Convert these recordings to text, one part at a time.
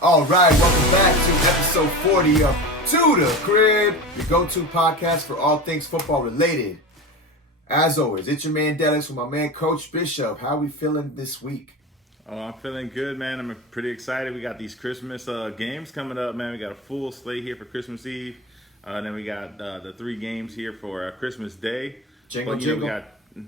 All right, welcome back to episode 40 of To The Crib, your go-to podcast for all things football related. As always, it's your man Dennis with my man Coach Bishop. How we feeling this week? Oh, I'm feeling good, man. I'm pretty excited. We got these Christmas games coming up, man. We got a full slate here for Christmas Eve. Then we got the 3 games here for Christmas Day. Jingle, but, jingle.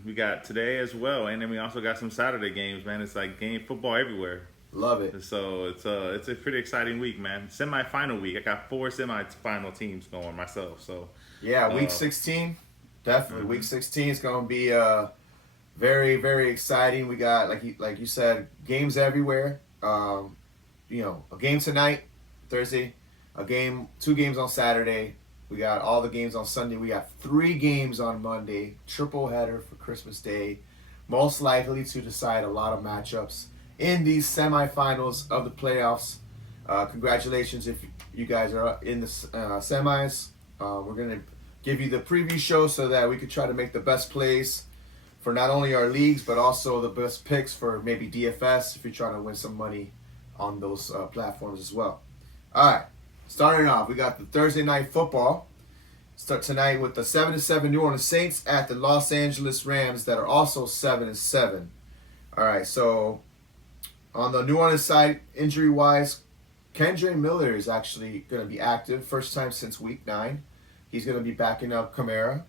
We got today as well, and then we also got some Saturday games, man. It's like game football everywhere. Love it. So it's a pretty exciting week, man. Semi-final week. I got 4 semi-final teams going myself. So yeah, week 16, definitely. Week 16 is going to be very, very exciting. We got like you said, games everywhere. A game tonight, Thursday, 2 games on Saturday. We got all the games on Sunday. We got 3 games on Monday. Triple header for Christmas Day. Most likely to decide a lot of matchups in these semifinals of the playoffs. Congratulations if you guys are in the semis. We're going to give you the preview show so that we could try to make the best plays for not only our leagues, but also the best picks for maybe DFS if you're trying to win some money on those platforms as well. All right, starting off, we got the Thursday night football. Start tonight with the 7-7 New Orleans Saints at the Los Angeles Rams that are also 7-7. All right, so on the New Orleans side, injury-wise, Kendre Miller is actually going to be active. First time since week 9. He's going to be backing up Kamara.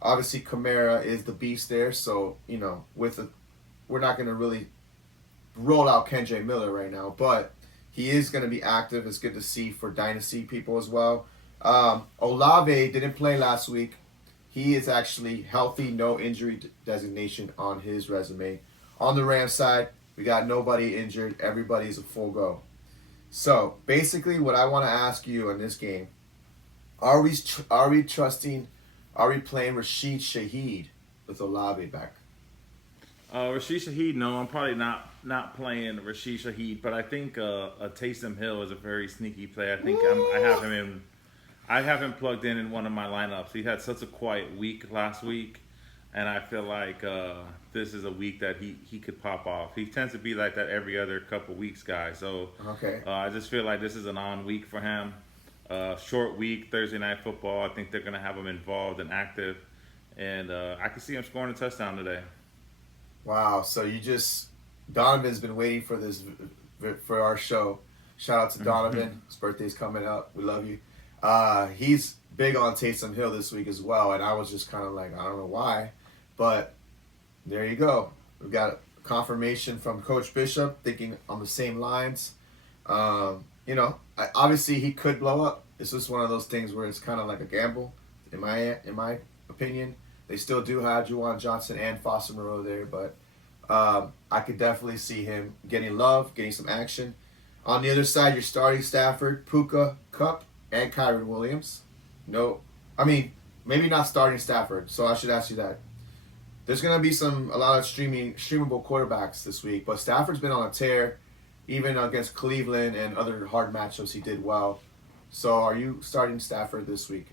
Obviously, Kamara is the beast there, so, we're not going to really roll out Kendre Miller right now, but he is going to be active. It's good to see for dynasty people as well. Olave didn't play last week. He is actually healthy, no injury designation on his resume. On the Rams side, we got nobody injured. Everybody's a full go. So, basically, what I want to ask you in this game, are we playing Rashid Shaheed with Olave back? Rashid Shaheed, no, I'm probably not playing Rashid Shaheed, but I think Taysom Hill is a very sneaky play. I think I have him plugged in one of my lineups. He had such a quiet week last week, and I feel like this is a week that he could pop off. He tends to be like that every other couple weeks, guy. So okay. I just feel like this is an on week for him. Short week, Thursday night football. I think they're going to have him involved and active, and I can see him scoring a touchdown today. Wow, so Donovan's been waiting for this, for our show. Shout out to Donovan. His birthday's coming up. We love you. He's big on Taysom Hill this week as well, and I was just kind of like, I don't know why, but there you go. We've got confirmation from Coach Bishop thinking on the same lines. Obviously he could blow up. It's just one of those things where it's kind of like a gamble, in my opinion. They still do have Juwan Johnson and Foster Moreau there, but I could definitely see him getting love, getting some action. On the other side, you're starting Stafford, Puka, Kupp, and Kyron Williams. No, I mean, maybe not starting Stafford, so I should ask you that. There's going to be a lot of streamable quarterbacks this week, but Stafford's been on a tear, even against Cleveland and other hard matchups he did well. So are you starting Stafford this week?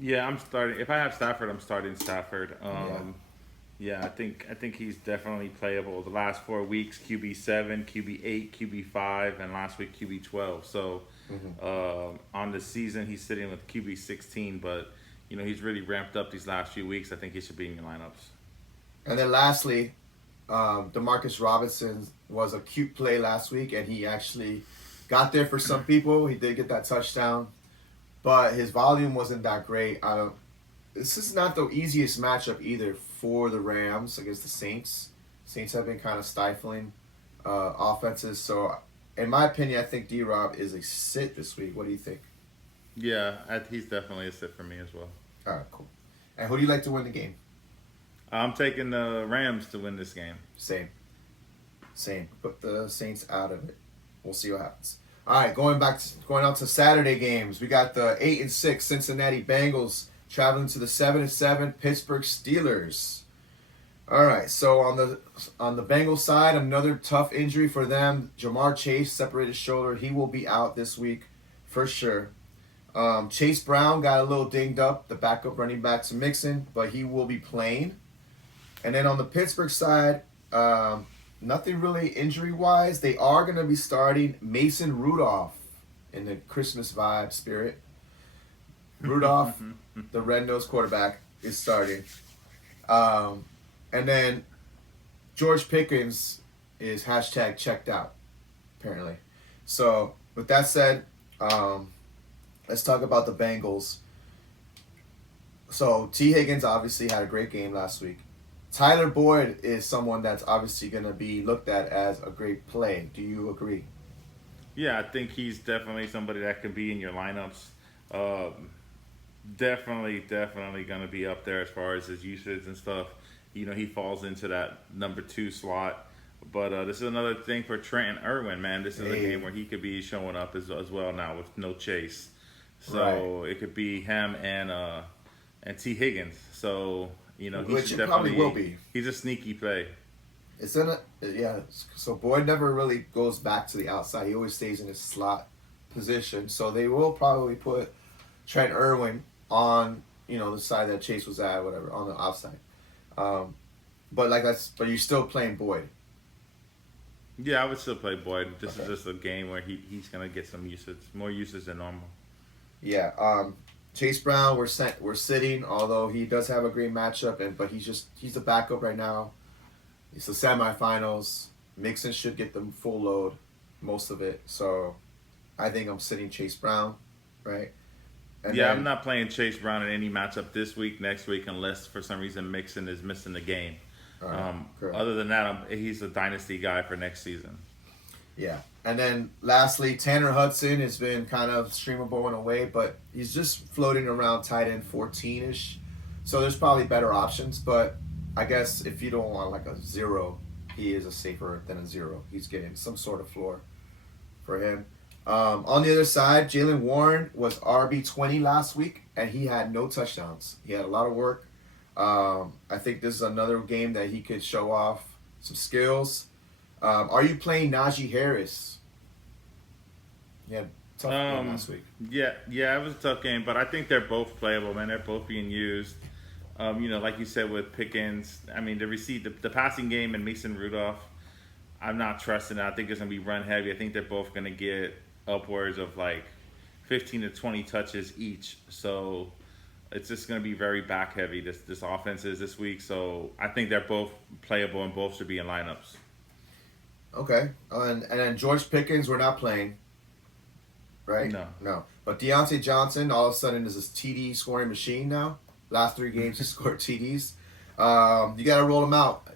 Yeah, I'm starting. If I have Stafford, I'm starting Stafford. I think he's definitely playable. The last 4 weeks, QB7, QB8, QB5, and last week QB12. So on the season, he's sitting with QB16, but he's really ramped up these last few weeks. I think he should be in your lineups. And then lastly, Demarcus Robinson was a cute play last week, and he actually got there for some people. He did get that touchdown, but his volume wasn't that great. This is not the easiest matchup either for the Rams against the Saints. Saints have been kind of stifling offenses. So, in my opinion, I think D-Rob is a sit this week. What do you think? Yeah, he's definitely a sit for me as well. All right, cool. And who do you like to win the game? I'm taking the Rams to win this game. Same. Put the Saints out of it. We'll see what happens. All right, going on to Saturday games. We got the 8-6 Cincinnati Bengals traveling to the 7-7 Pittsburgh Steelers. All right, so on the Bengals side, another tough injury for them. Jamar Chase separated shoulder. He will be out this week for sure. Chase Brown got a little dinged up, the backup running back to Mixon, but he will be playing. And then on the Pittsburgh side, nothing really injury wise. They are going to be starting Mason Rudolph in the Christmas vibe spirit. Rudolph, the red-nosed quarterback, is starting. And then George Pickens is hashtag checked out, apparently. So, with that said, let's talk about the Bengals. So, T. Higgins obviously had a great game last week. Tyler Boyd is someone that's obviously going to be looked at as a great play. Do you agree? Yeah, I think he's definitely somebody that could be in your lineups. Definitely going to be up there as far as his usage and stuff. You know, he falls into that number 2 slot. But this is another thing for Trent Irwin, man. This is a game where he could be showing up as well now with no Chase. So it could be him and T. Higgins. So, you know, he Which should it definitely probably will be. He's a sneaky play. It's in a, yeah. So Boyd never really goes back to the outside. He always stays in his slot position. So they will probably put Trent Irwin on, you know, the side that Chase was at, whatever, on the outside. But you're still playing Boyd. Yeah, I would still play Boyd. This is just a game where he's gonna get some usage, more usage than normal. Yeah. Chase Brown, we're sitting, although he does have a great matchup, but he's the backup right now. It's the semifinals. Mixon should get the full load, most of it. So, I think I'm sitting Chase Brown, right? And yeah, I'm not playing Chase Brown in any matchup this week, next week, unless for some reason Mixon is missing the game. Other than that, he's a dynasty guy for next season. Yeah. And then lastly, Tanner Hudson has been kind of streamable in a way, but he's just floating around tight end 14-ish. So there's probably better options, but I guess if you don't want like a 0, he is a safer than a 0. He's getting some sort of floor for him. On the other side, Jaylen Warren was RB20 last week, and he had no touchdowns. He had a lot of work. I think this is another game that he could show off some skills. Are you playing Najee Harris? Yeah, tough game last week. Yeah, it was a tough game, but I think they're both playable, man. They're both being used. You know, like you said with Pickens, I mean, the passing game and Mason Rudolph, I'm not trusting it. I think it's going to be run heavy. I think they're both going to get upwards of like 15 to 20 touches each. So it's just going to be very back heavy, this offense is this week. So I think they're both playable and both should be in lineups. Okay. And then George Pickens, we're not playing. Right? No. But Deontay Johnson, all of a sudden, is this TD scoring machine now. Last 3 games, he scored TDs. You got to roll him out.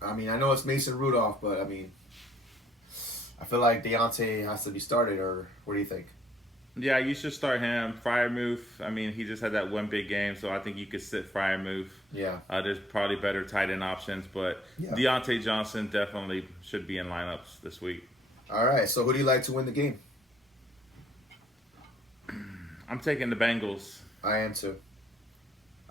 I mean, I know it's Mason Rudolph, but, I mean, I feel like Deontay has to be started, or what do you think? Yeah, you should start him. Freiermuth, I mean, he just had that one big game, so I think you could sit Freiermuth. Yeah. There's probably better tight end options, but Deontay Johnson definitely should be in lineups this week. All right, so who do you like to win the game? I'm taking the Bengals. I am too.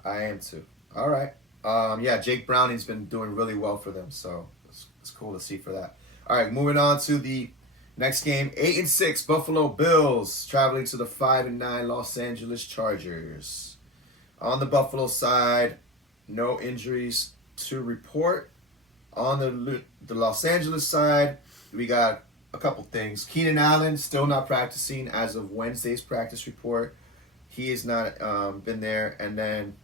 All right. Yeah, Jake Browning's been doing really well for them, so it's cool to see for that. All right, moving on to the next game. 8-6 Buffalo Bills traveling to the 5-9 Los Angeles Chargers. On the Buffalo side, no injuries to report. On the Los Angeles side, we got a couple things. Keenan Allen still not practicing as of Wednesday's practice report. He has not been there, and then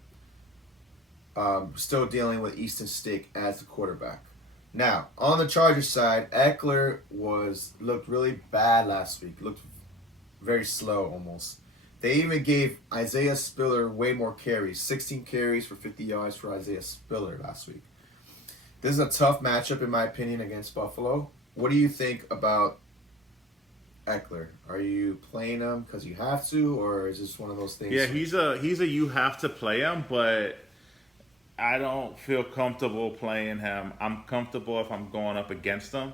still dealing with Easton Stick as the quarterback. Now, on the Chargers side, Eckler looked really bad last week. Looked very slow almost. They even gave Isaiah Spiller way more carries. 16 carries for 50 yards for Isaiah Spiller last week. This is a tough matchup, in my opinion, against Buffalo. What do you think about Eckler? Are you playing him because you have to, or is this one of those things? Yeah, he's a you have to play him, but I don't feel comfortable playing him. I'm comfortable if I'm going up against him.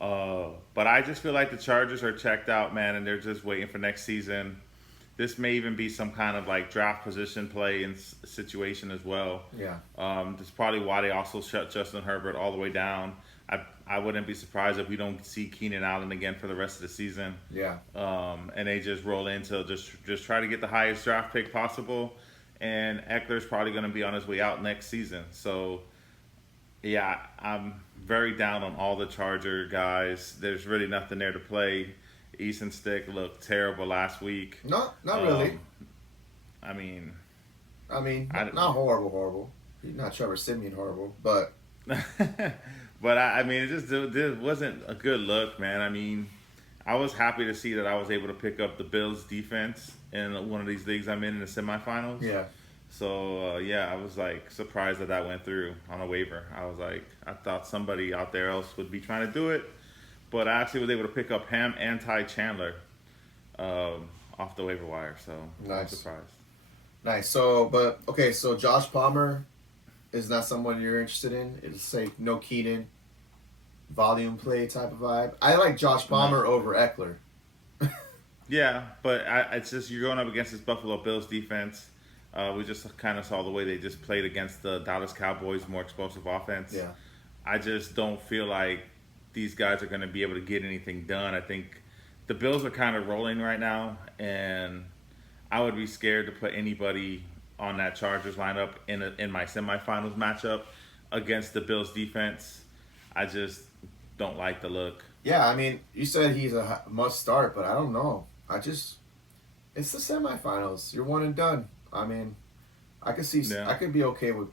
But I just feel like the Chargers are checked out, man, and they're just waiting for next season. This may even be some kind of like draft position play and situation as well. Yeah. That's probably why they also shut Justin Herbert all the way down. I wouldn't be surprised if we don't see Keenan Allen again for the rest of the season. Yeah. And they just roll into just try to get the highest draft pick possible. And Eckler's probably going to be on his way out next season. So, yeah, I'm very down on all the Charger guys. There's really nothing there to play. Easton Stick looked terrible last week. Not really. I mean, not horrible. He's not Trevor Simeon horrible, but. but I mean, it wasn't a good look, man. I mean, I was happy to see that I was able to pick up the Bills defense in one of these leagues I'm in the semifinals. Yeah. So I was like surprised that went through on a waiver. I thought somebody out there else would be trying to do it, but I actually was able to pick up him and Ty Chandler off the waiver wire. So nice. I'm surprised. Nice. So Josh Palmer is not someone you're interested in. It's say no Keenan, volume play type of vibe. I like Josh Palmer over Eckler. Yeah, but it's just you're going up against this Buffalo Bills defense. We just kind of saw the way they just played against the Dallas Cowboys, more explosive offense. Yeah. I just don't feel like these guys are going to be able to get anything done. I think the Bills are kind of rolling right now, and I would be scared to put anybody on that Chargers lineup in my semifinals matchup against the Bills defense. I just don't like the look. Yeah, I mean, you said he's a must start, but I don't know. It's the semifinals. You're one and done. I mean, I could be okay with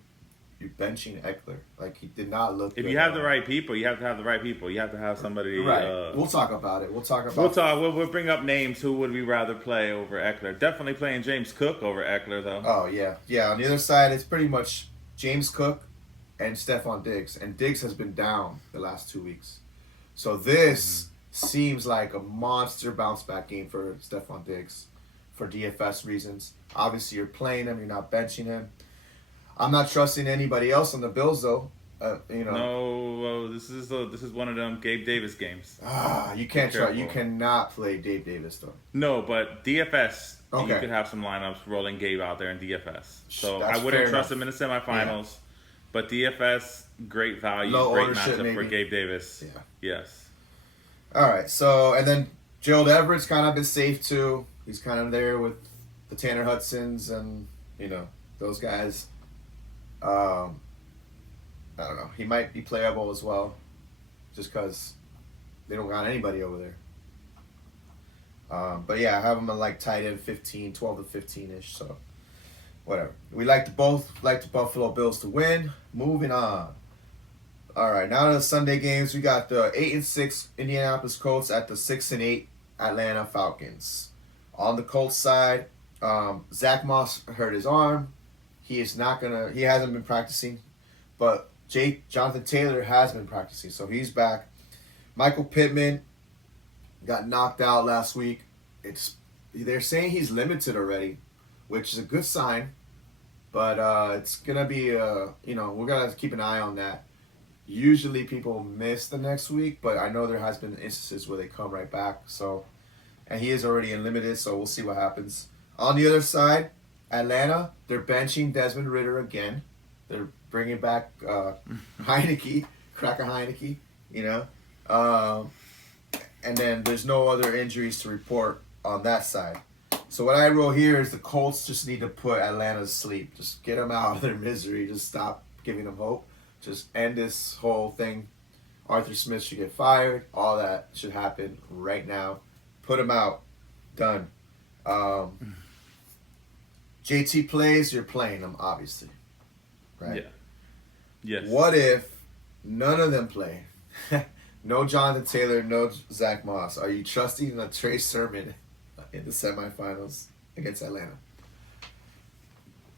you benching Eckler. Like, he did not look If good you have the right people, you have to have the right people. You have to have somebody. Right. We'll talk about it. We'll bring up names. Who would we rather play over Eckler? Definitely playing James Cook over Eckler, though. Oh, yeah. Yeah, on the other side, it's pretty much James Cook and Stephon Diggs. And Diggs has been down the last 2 weeks. So this seems like a monster bounce-back game for Stephon Diggs for DFS reasons. Obviously, you're playing him. You're not benching him. I'm not trusting anybody else on the Bills, though. No, this is one of them Gabe Davis games. You can't try. You cannot play Dave Davis, though. No, but DFS, okay. You could have some lineups rolling Gabe out there in DFS. So That's I wouldn't trust enough. him in the semifinals. Yeah. But DFS, great value, low great ownership, matchup maybe. for Gabe Davis. Yeah. Yes. All right. So, and then Gerald Everett's kind of been safe, too. He's kind of there with the Tanner Hudsons and, those guys. I don't know. He might be playable as well, just because they don't got anybody over there. But yeah, I have him at tight end 15, 12 to 15-ish, so whatever. We both like the Buffalo Bills to win. Moving on. All right, now to the Sunday games. We got the 8-6 Indianapolis Colts at the 6-8 Atlanta Falcons. On the Colts side, Zach Moss hurt his arm. He hasn't been practicing, but Jonathan Taylor has been practicing, so he's back. Michael Pittman got knocked out last week. They're saying he's limited already, which is a good sign, but it's gonna be we're gonna have to keep an eye on that. Usually people miss the next week, but I know there has been instances where they come right back. So, and he is already in limited, so we'll see what happens. On the other side, Atlanta, they're benching Desmond Ridder again. They're bringing back Heineke, Cracker Heineke, and then there's no other injuries to report on that side. So what I wrote here is the Colts just need to put Atlanta to sleep. Just get them out of their misery. Just stop giving them hope. Just end this whole thing. Arthur Smith should get fired. All that should happen right now. Put him out. Done. JT plays, you're playing him, obviously. Right? Yeah. Yes. What if none of them play? No Jonathan Taylor, no Zach Moss. Are you trusting a Trey Sermon in the semifinals against Atlanta?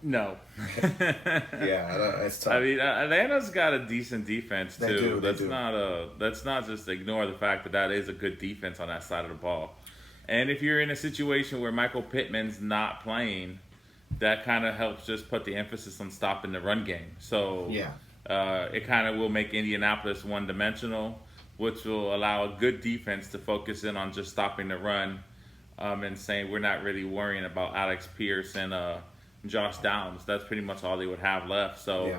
No. Yeah, that's tough. I mean, Atlanta's got a decent defense too. They do. Let's not just ignore the fact that is a good defense on that side of the ball. And if you're in a situation where Michael Pittman's not playing, that kind of helps just put the emphasis on stopping the run game. So it kind of will make Indianapolis one-dimensional, which will allow a good defense to focus in on just stopping the run and saying we're not really worrying about Alex Pierce and Josh Downs. That's pretty much all they would have left. So,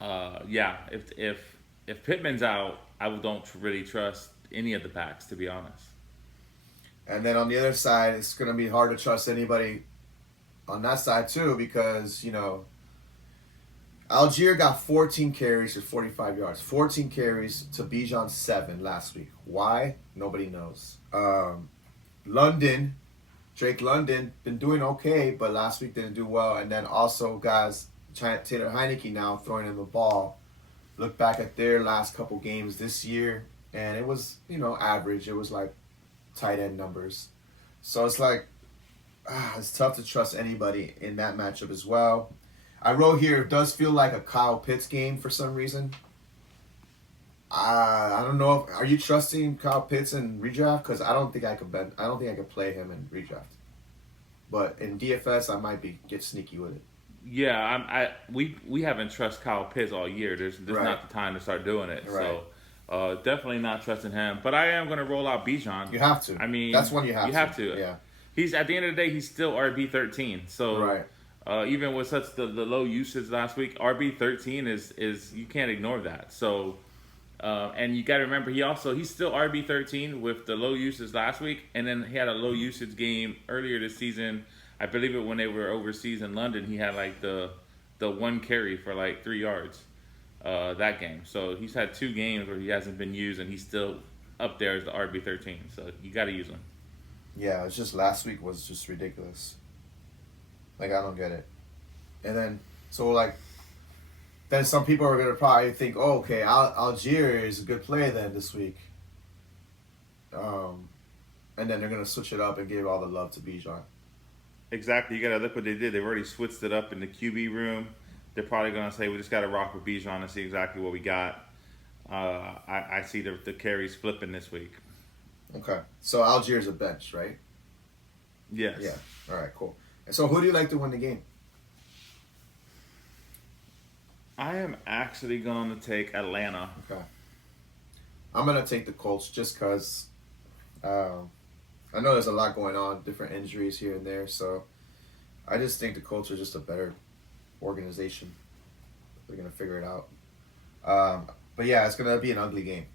if Pittman's out, I don't really trust any of the backs, to be honest. And then on the other side, it's going to be hard to trust anybody on that side too, because Algier got 14 carries for 45 yards. 14 carries to Bijan 7 last week. Why? Nobody knows. London, Drake London, been doing okay, but last week didn't do well. And then also, guys, Taylor Heineke now throwing in the ball. Look back at their last couple games this year, and it was, average. It was like tight end numbers. So it's like, it's tough to trust anybody in that matchup as well. I wrote here, it does feel like a Kyle Pitts game for some reason. I don't know. Are you trusting Kyle Pitts in redraft? Because I don't think I could bet. I don't think I could play him in redraft. But in DFS, I might get sneaky with it. Yeah, we haven't trusted Kyle Pitts all year. There's Right. not the time to start doing it. Right. So definitely not trusting him. But I am going to roll out Bijan. You have to. I mean, that's one you have to. You have to. Yeah. He's at the end of the day, he's still RB13. So Right. Even with such the low usage last week, RB13 is you can't ignore that. So and you got to remember he's still RB13 with the low usage last week, and then he had a low usage game earlier this season. I believe it when they were overseas in London. He had like the one carry for like 3 yards that game. So he's had 2 games where he hasn't been used, and he's still up there as the RB13. So you got to use him. Yeah, it's just last week was just ridiculous. Like, I don't get it. And then, then some people are going to probably think, oh, okay, Algier is a good play then this week. And then they're going to switch it up and give all the love to Bijan. Exactly. You got to look what they did. They've already switched it up in the QB room. They're probably going to say, we just got to rock with Bijan and see exactly what we got. I see the carries flipping this week. Okay. So Algier's a bench, right? Yes. Yeah. All right, cool. And so who do you like to win the game? I am actually going to take Atlanta. Okay. I'm going to take the Colts just because I know there's a lot going on, different injuries here and there. So I just think the Colts are just a better organization. They're going to figure it out. But yeah, it's going to be an ugly game.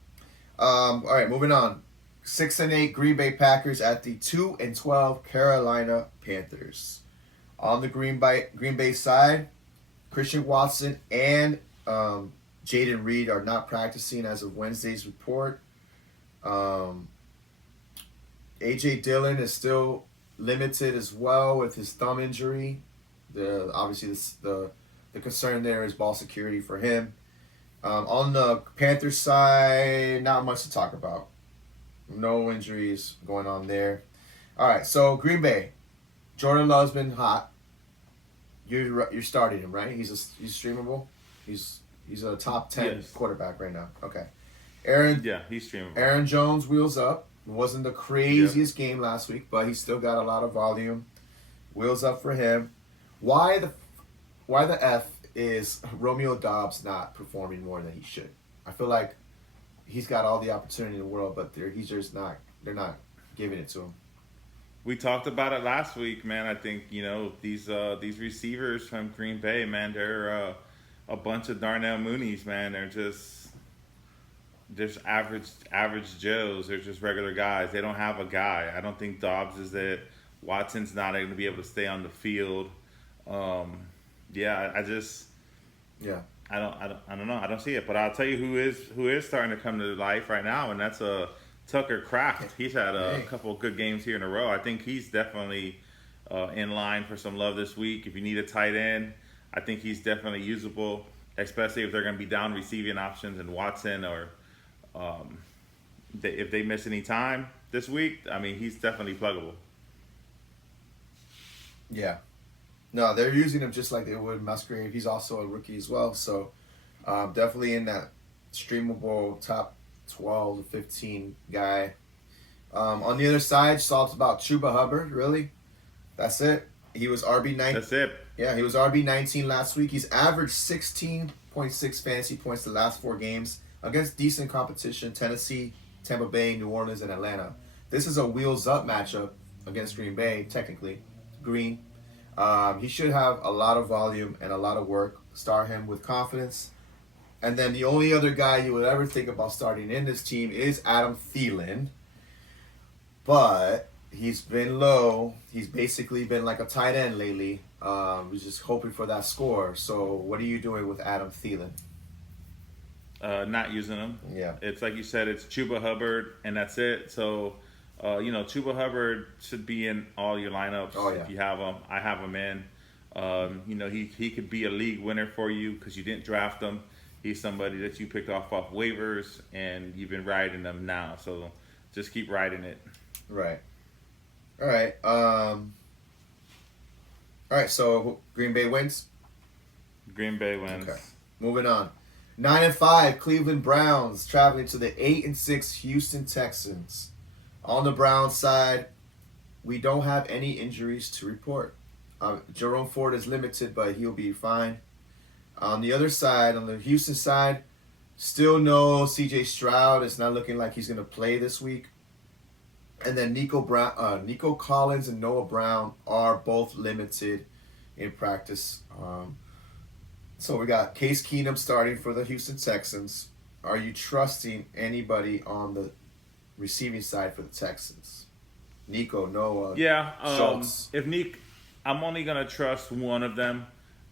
All right, moving on. 6-8 Green Bay Packers at the 2-12 Carolina Panthers. On the Green Bay side, Christian Watson and Jaden Reed are not practicing as of Wednesday's report. A.J. Dillon is still limited as well with his thumb injury. Obviously the concern there is ball security for him. On the Panthers side, not much to talk about. No injuries going on there. All right, so Green Bay, Jordan Love's been hot. You're starting him, right? He's streamable. He's a top 10 quarterback right now. Okay. He's streamable. Aaron Jones wheels up. It wasn't the craziest game last week, but he still got a lot of volume. Wheels up for him. Why the F is Romeo Doubs not performing more than he should? I feel like he's got all the opportunity in the world, but they're not giving it to him. We talked about it last week, man. I think, these receivers from Green Bay, man, they're a bunch of Darnell Mooney's, man. They're just average Joes. They're just regular guys. They don't have a guy. I don't think Dobbs is it. Watson's not going to be able to stay on the field. I don't know. I don't see it. But I'll tell you who is starting to come to life right now, and that's Tucker Kraft. He's had a couple of good games here in a row. I think he's definitely in line for some love this week. If you need a tight end, I think he's definitely usable, especially if they're going to be down receiving options and Watson or if they miss any time this week. I mean, he's definitely pluggable. Yeah. No, they're using him just like they would Musgrave. He's also a rookie as well. So definitely in that streamable top 12 to 15 guy. On the other side, just talked about Chuba Hubbard, really. That's it. He was RB19. That's it. Yeah, he was RB19 last week. He's averaged 16.6 fantasy points the last 4 games against decent competition: Tennessee, Tampa Bay, New Orleans, and Atlanta. This is a wheels up matchup against Green Bay, technically. Green. He should have a lot of volume and a lot of work. Start him with confidence. And then the only other guy you would ever think about starting in this team is Adam Thielen. But he's been low. He's basically been like a tight end lately. We're just hoping for that score. So what are you doing with Adam Thielen? Not using them. Yeah. It's like you said, it's Chuba Hubbard, and that's it. So, Chuba Hubbard should be in all your lineups if you have him. I have him in. He could be a league winner for you because you didn't draft him. He's somebody that you picked off waivers, and you've been riding them now. So just keep riding it. Right. All right. All right. So Green Bay wins. Green Bay wins. Okay. Moving on. 9-5 Cleveland Browns traveling to the 8-6 Houston Texans. On the Browns side, we don't have any injuries to report. Jerome Ford is limited, but he'll be fine. On the other side, on the Houston side, still no C.J. Stroud. It's not looking like he's going to play this week. And then Nico Collins and Noah Brown are both limited in practice. So we got Case Keenum starting for the Houston Texans. Are you trusting anybody on the receiving side for the Texans? Nico, Noah, Schultz. I'm only gonna trust one of them.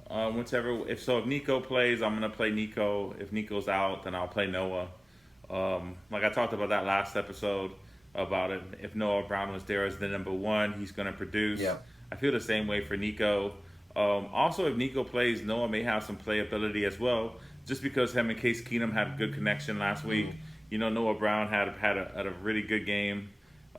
If Nico plays, I'm gonna play Nico. If Nico's out, then I'll play Noah. Like I talked about that last episode about it. If Noah Brown was there as the number one, he's gonna produce. Yeah. I feel the same way for Nico. Also, if Nico plays, Noah may have some playability as well, just because him and Case Keenum had a good connection last week. Noah Brown had a really good game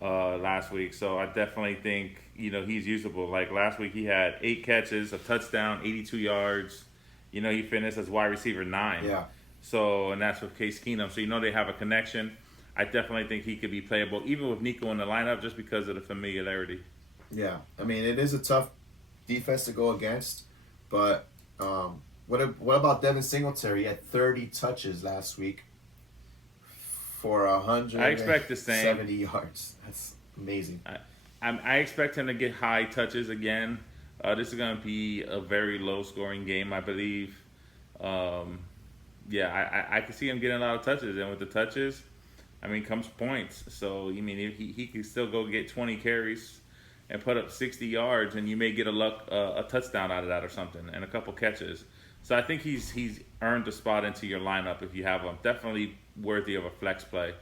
last week, so I definitely think he's usable. Like last week, he had 8 catches, a touchdown, 82 yards. He finished as wide receiver 9. Yeah. So, and that's with Case Keenum. So they have a connection. I definitely think he could be playable, even with Nico in the lineup, just because of the familiarity. Yeah, I mean it is a tough defense to go against, but what about Devin Singletary? He had 30 touches last week for 170 I expect the same. yards. That's amazing. I expect him to get high touches again. This is going to be a very low-scoring game, I believe. I can see him getting a lot of touches, and with the touches, comes points. So, he can still go get 20 carries and put up 60 yards, and you may get a touchdown out of that or something, and a couple catches. So I think he's earned a spot into your lineup if you have him. Definitely worthy of a flex play.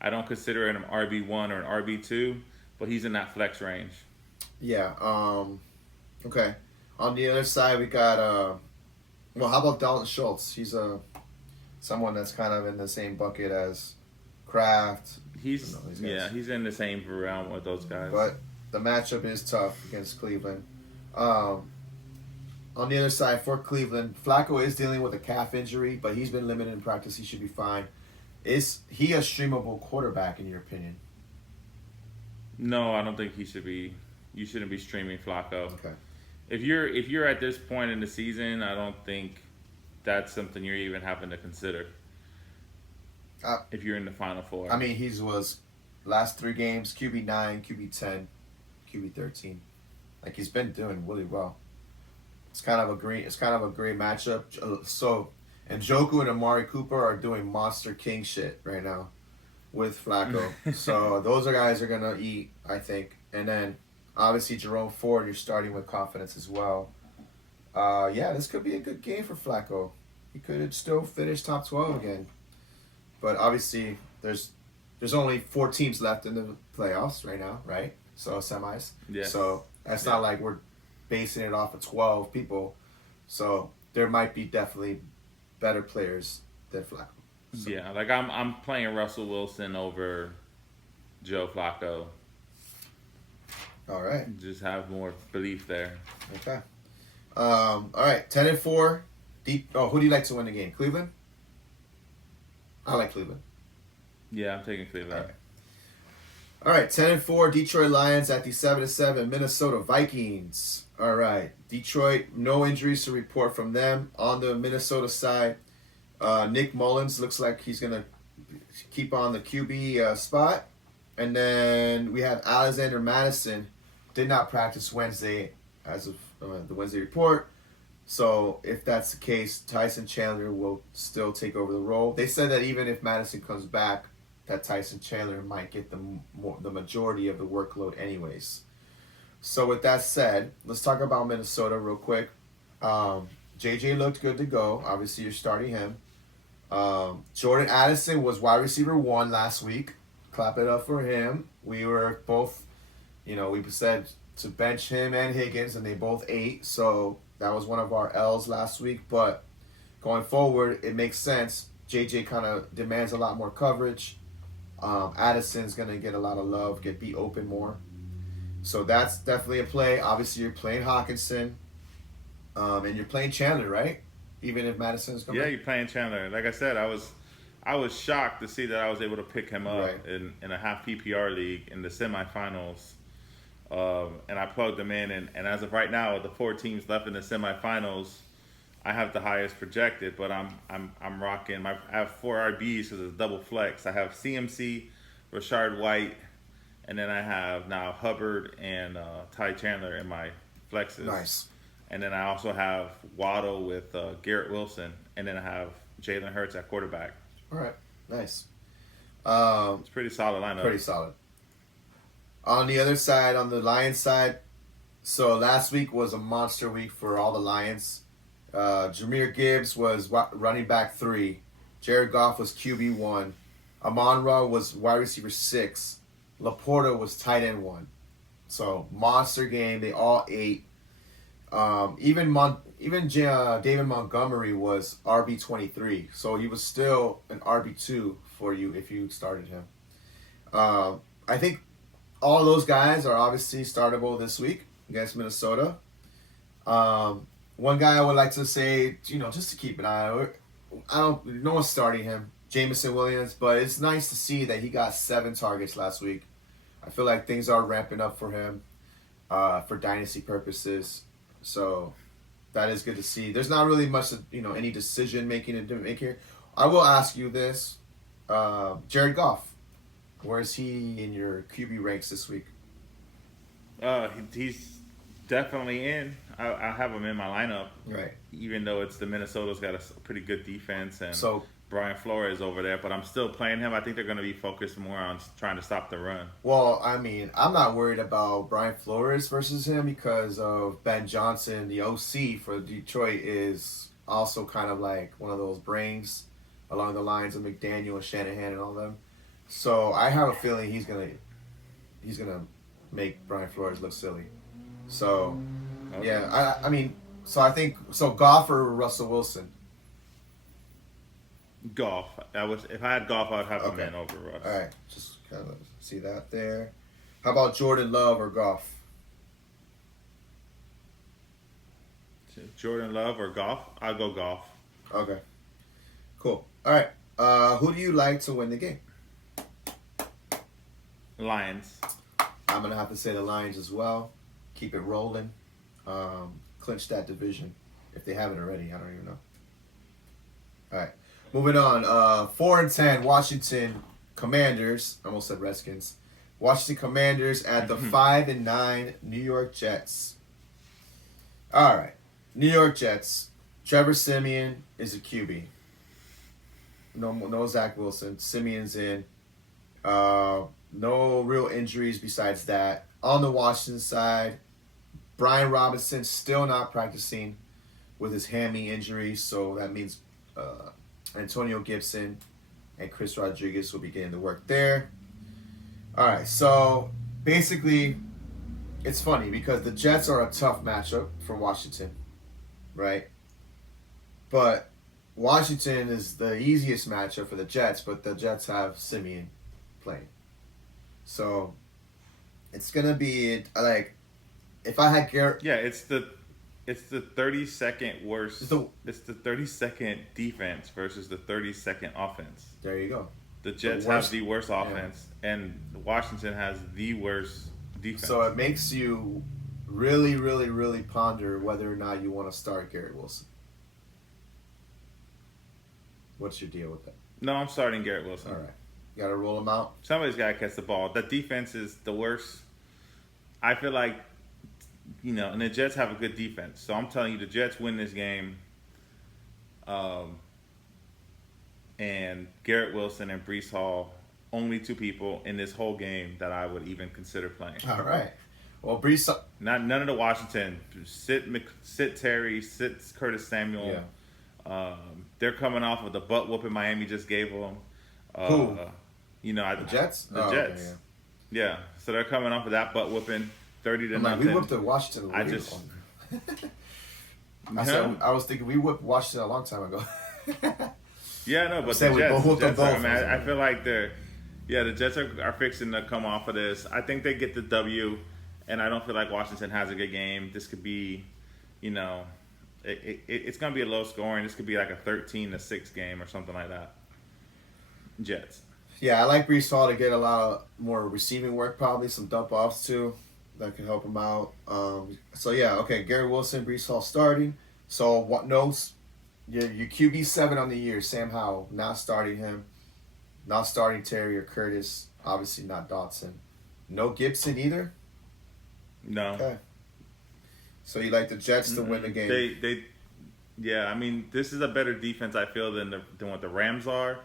I don't consider him an RB1 or an RB2, but he's in that flex range. Yeah. Okay. On the other side, we got how about Dalton Schultz? He's someone that's kind of in the same bucket as Kraft. He's in the same realm with those guys. But the matchup is tough against Cleveland. On the other side, for Cleveland, Flacco is dealing with a calf injury, but he's been limited in practice. He should be fine. Is he a streamable quarterback, in your opinion? No, I don't think he should be. You shouldn't be streaming Flacco. Okay. If you're at this point in the season, I don't think that's something you're even having to consider. If you're in the Final Four. He was last 3 games, QB9, QB10, QB13. Like, he's been doing really well. It's kind of a great matchup. So, and Njoku and Amari Cooper are doing Monster King shit right now with Flacco. So those guys are gonna eat, I think. And then obviously Jerome Ford, you're starting with confidence as well. This could be a good game for Flacco. He could still finish top 12 again. But obviously there's only 4 teams left in the playoffs right now, right? So semis. Yeah. So that's not like we're basing it off of 12 people. So there might be definitely better players than Flacco. So. Yeah, like I'm playing Russell Wilson over Joe Flacco. All right. Just have more belief there. Okay. All right. 10-4. Who do you like to win the game? Cleveland? I like Cleveland. Yeah, I'm taking Cleveland. All right. 10-4. Detroit Lions at the 7-7 Minnesota Vikings. All right. Detroit, no injuries to report from them. On the Minnesota side, Nick Mullins looks like he's going to keep on the QB spot. And then we have Alexander Madison. Did not practice Wednesday as of the Wednesday report. So if that's the case, Tyson Chandler will still take over the role. They said that even if Madison comes back, that Tyson Chandler might get the majority of the workload anyways. So with that said, let's talk about Minnesota real quick. JJ looked good to go. Obviously, you're starting him. Jordan Addison was wide receiver 1 last week. Clap it up for him. We were both, we said to bench him and Higgins, and they both ate. So that was one of our L's last week. But going forward, it makes sense. JJ kind of demands a lot more coverage. Addison's going to get a lot of love, get beat open more. So that's definitely a play. Obviously, you're playing Hawkinson, and you're playing Chandler, right? Even if Madison's coming. Yeah, you're playing Chandler. Like I said, I was shocked to see that I was able to pick him up in a half PPR league in the semifinals, and I plugged him in. And as of right now, the 4 teams left in the semifinals, I have the highest projected. But I'm rocking. I have 4 RBs because it's a double flex. I have CMC, Rashard White. And then I have now Hubbard and Ty Chandler in my flexes. Nice. And then I also have Waddle with Garrett Wilson. And then I have Jalen Hurts at quarterback. All right. Nice. It's a pretty solid lineup. Pretty solid. On the other side, on the Lions side, so last week was a monster week for all the Lions. Jahmyr Gibbs was running back 3. Jared Goff was QB 1. Amon-Ra was wide receiver 6. Laporta was tight end 1. So, monster game. They all ate. Even David Montgomery was RB23. So, he was still an RB2 for you if you started him. I think all those guys are obviously startable this week against Minnesota. One guy I would like to say, just to keep an eye on, no one's starting him, Jameson Williams, but it's nice to see that he got 7 targets last week. I feel like things are ramping up for him for dynasty purposes. So that is good to see. There's not really much, any decision making to make here. I will ask you this. Jared Goff, where is he in your QB ranks this week? He's definitely in. I have him in my lineup. Right. Even though it's the Minnesota's got a pretty good defense and so Brian Flores over there, but I'm still playing him. I think they're going to be focused more on trying to stop the run. Well, I mean, I'm not worried about Brian Flores versus him because of Ben Johnson, the OC for Detroit, is also kind of like one of those brains along the lines of McDaniel and Shanahan and all them. So I have a feeling he's gonna make Brian Flores look silly. So Okay. yeah, I mean, so I think Goff or Russell Wilson. Golf. If I had Golf, I'd have him in over Russ. All right, just kind of see that there. How about Jordan Love or Goff? Jordan Love or Golf? I'll go Golf. Okay, cool. All right, who do you like to win the game? Lions. I'm gonna have to say the Lions as well. Keep it rolling. Clinch that division if they haven't already. I don't even know. All right. Moving on, 4-10 Washington Commanders. I almost said Redskins. Washington Commanders at the 5-9 New York Jets. All right, New York Jets. Trevor Siemian is a QB. No Zach Wilson. Simeon's in. No real injuries besides that. On the Washington side, Brian Robinson still not practicing with his hammy injury, so that means Antonio Gibson and Chris Rodriguez will be getting to work there. All right, so basically, it's funny because the Jets are a tough matchup for Washington, right? But Washington is the easiest matchup for the Jets, but the Jets have Simeon playing. So it's going to be like, if I had Garrett... Yeah, it's the 32nd worst. It's the 32nd defense versus the 32nd offense. There you go. The Jets have the worst offense, and Washington has the worst defense. So it makes you really, really, really ponder whether or not you want to start Garrett Wilson. What's your deal with that? No, I'm starting Garrett Wilson. All right. You got to roll him out? Somebody's got to catch the ball. That defense is the worst. I feel like, and the Jets have a good defense. So I'm telling you, the Jets win this game. And Garrett Wilson and Breece Hall only two people in this whole game that I would even consider playing. All right. Well, Brees. None of the Washington. Sit Terry, sit Curtis Samuel. Yeah. They're coming off of the butt whooping Miami just gave them. Who? The Jets. The Jets. Okay, yeah. So they're coming off of that butt whooping, 30-0. We whipped the Washington. I was thinking we whipped Washington a long time ago. Yeah, no, but the Jets I feel like the Jets are fixing to come off of this. I think they get the W, and I don't feel like Washington has a good game. This could be, it's going to be a low scoring. This could be like a 13-6 game or something like that. Jets. Yeah, I like Brees Hall to get a lot more receiving work, probably some dump offs too. That can help him out. Gary Wilson, Brees Hall starting. So what notes? Your QB7 on the year, Sam Howell, not starting him. Not starting Terry or Curtis. Obviously not Dotson. No Gibson either? No. Okay. So you like the Jets to win the game? I mean, this is a better defense, I feel, than what the Rams are.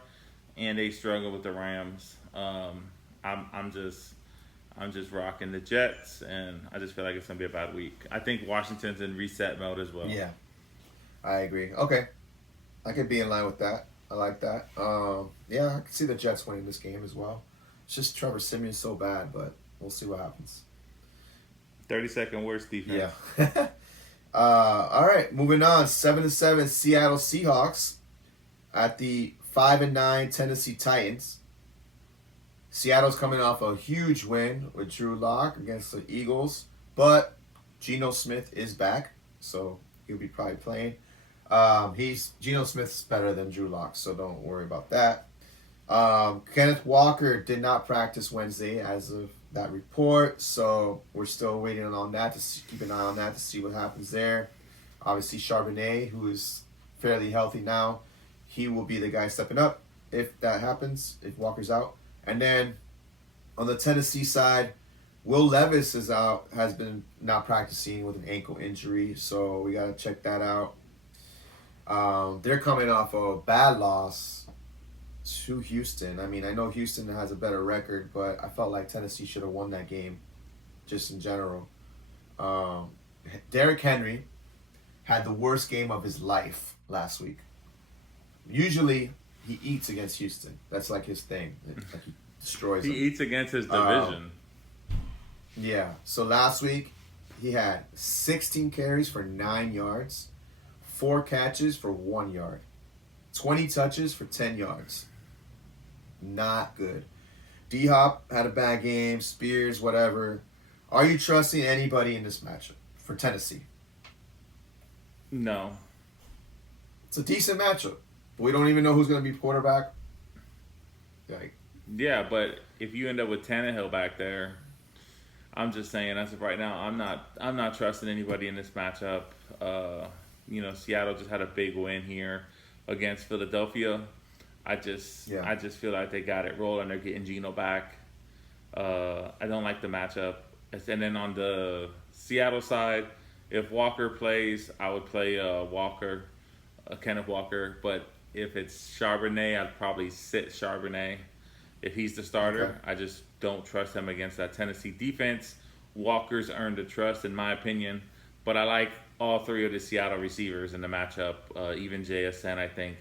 And they struggle with the Rams. I'm just rocking the Jets, and I just feel like it's gonna be a bad week. I think Washington's in reset mode as well. Yeah, I agree. Okay, I could be in line with that. I like that. I can see the Jets winning this game as well. It's just Trevor Simeon's so bad, but we'll see what happens. 32nd worst defense. Yeah. All right, moving on. 7-7 Seattle Seahawks at the 5-9 Tennessee Titans. Seattle's coming off a huge win with Drew Lock against the Eagles, but Geno Smith is back, so he'll be probably playing. Geno Smith's better than Drew Lock, so don't worry about that. Kenneth Walker did not practice Wednesday as of that report, so we're still waiting on that keep an eye on that to see what happens there. Obviously, Charbonnet, who is fairly healthy now, he will be the guy stepping up if that happens, if Walker's out. And then on the Tennessee side, Will Levis is out, has been not practicing with an ankle injury, so we got to check that out. They're coming off a bad loss to Houston. I mean, I know Houston has a better record, but I felt like Tennessee should have won that game, just in general. Derrick Henry had the worst game of his life last week. Usually, he eats against Houston. That's like his thing. Like he destroys them. He eats against his division. Yeah. So last week, he had 16 carries for 9 yards, 4 catches for 1 yard, 20 touches for 10 yards. Not good. D-Hop had a bad game, Spears, whatever. Are you trusting anybody in this matchup for Tennessee? No. It's a decent matchup. We don't even know who's going to be quarterback. Yeah, but if you end up with Tannehill back there, I'm just saying, as of right now, I'm not trusting anybody in this matchup. Seattle just had a big win here against Philadelphia. I just feel like they got it rolling. They're getting Geno back. I don't like the matchup. And then on the Seattle side, if Walker plays, I would play Kenneth Walker. But if it's Charbonnet, I'd probably sit Charbonnet if he's the starter. Okay. I just don't trust him against that Tennessee defense. Walker's earned the trust, in my opinion. But I like all three of the Seattle receivers in the matchup. Even JSN, I think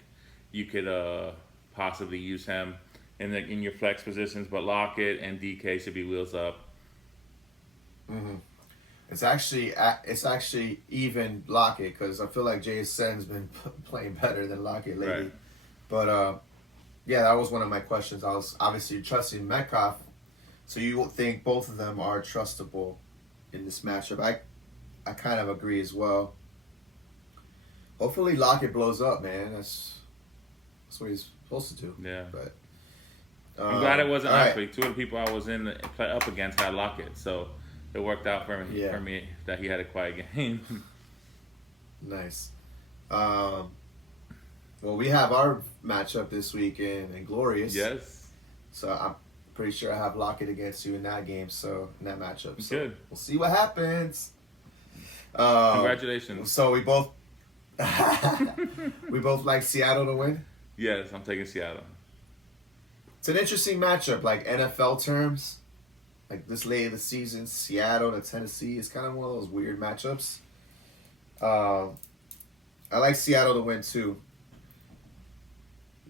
you could possibly use him in your flex positions. But Lockett and DK should be wheels up. Mm-hmm. It's actually even Lockett, because I feel like JSN's been playing better than Lockett lately. Right. But that was one of my questions. I was obviously trusting Metcalf, so you think both of them are trustable in this matchup. I kind of agree as well. Hopefully Lockett blows up, man. That's what he's supposed to do. Yeah. But I'm glad it wasn't last week. Two of the people I was up against had Lockett, so it worked out for me that he had a quiet game. Nice. Well, we have our matchup this week in Glorious. Yes. So I'm pretty sure I have Lockett against you in that game. So in that matchup. So good. We'll see what happens. Congratulations. So we both like Seattle to win. Yes, I'm taking Seattle. It's an interesting matchup, like NFL terms. Like this late in the season, Seattle to Tennessee is kind of one of those weird matchups. Uh, I like Seattle to win too.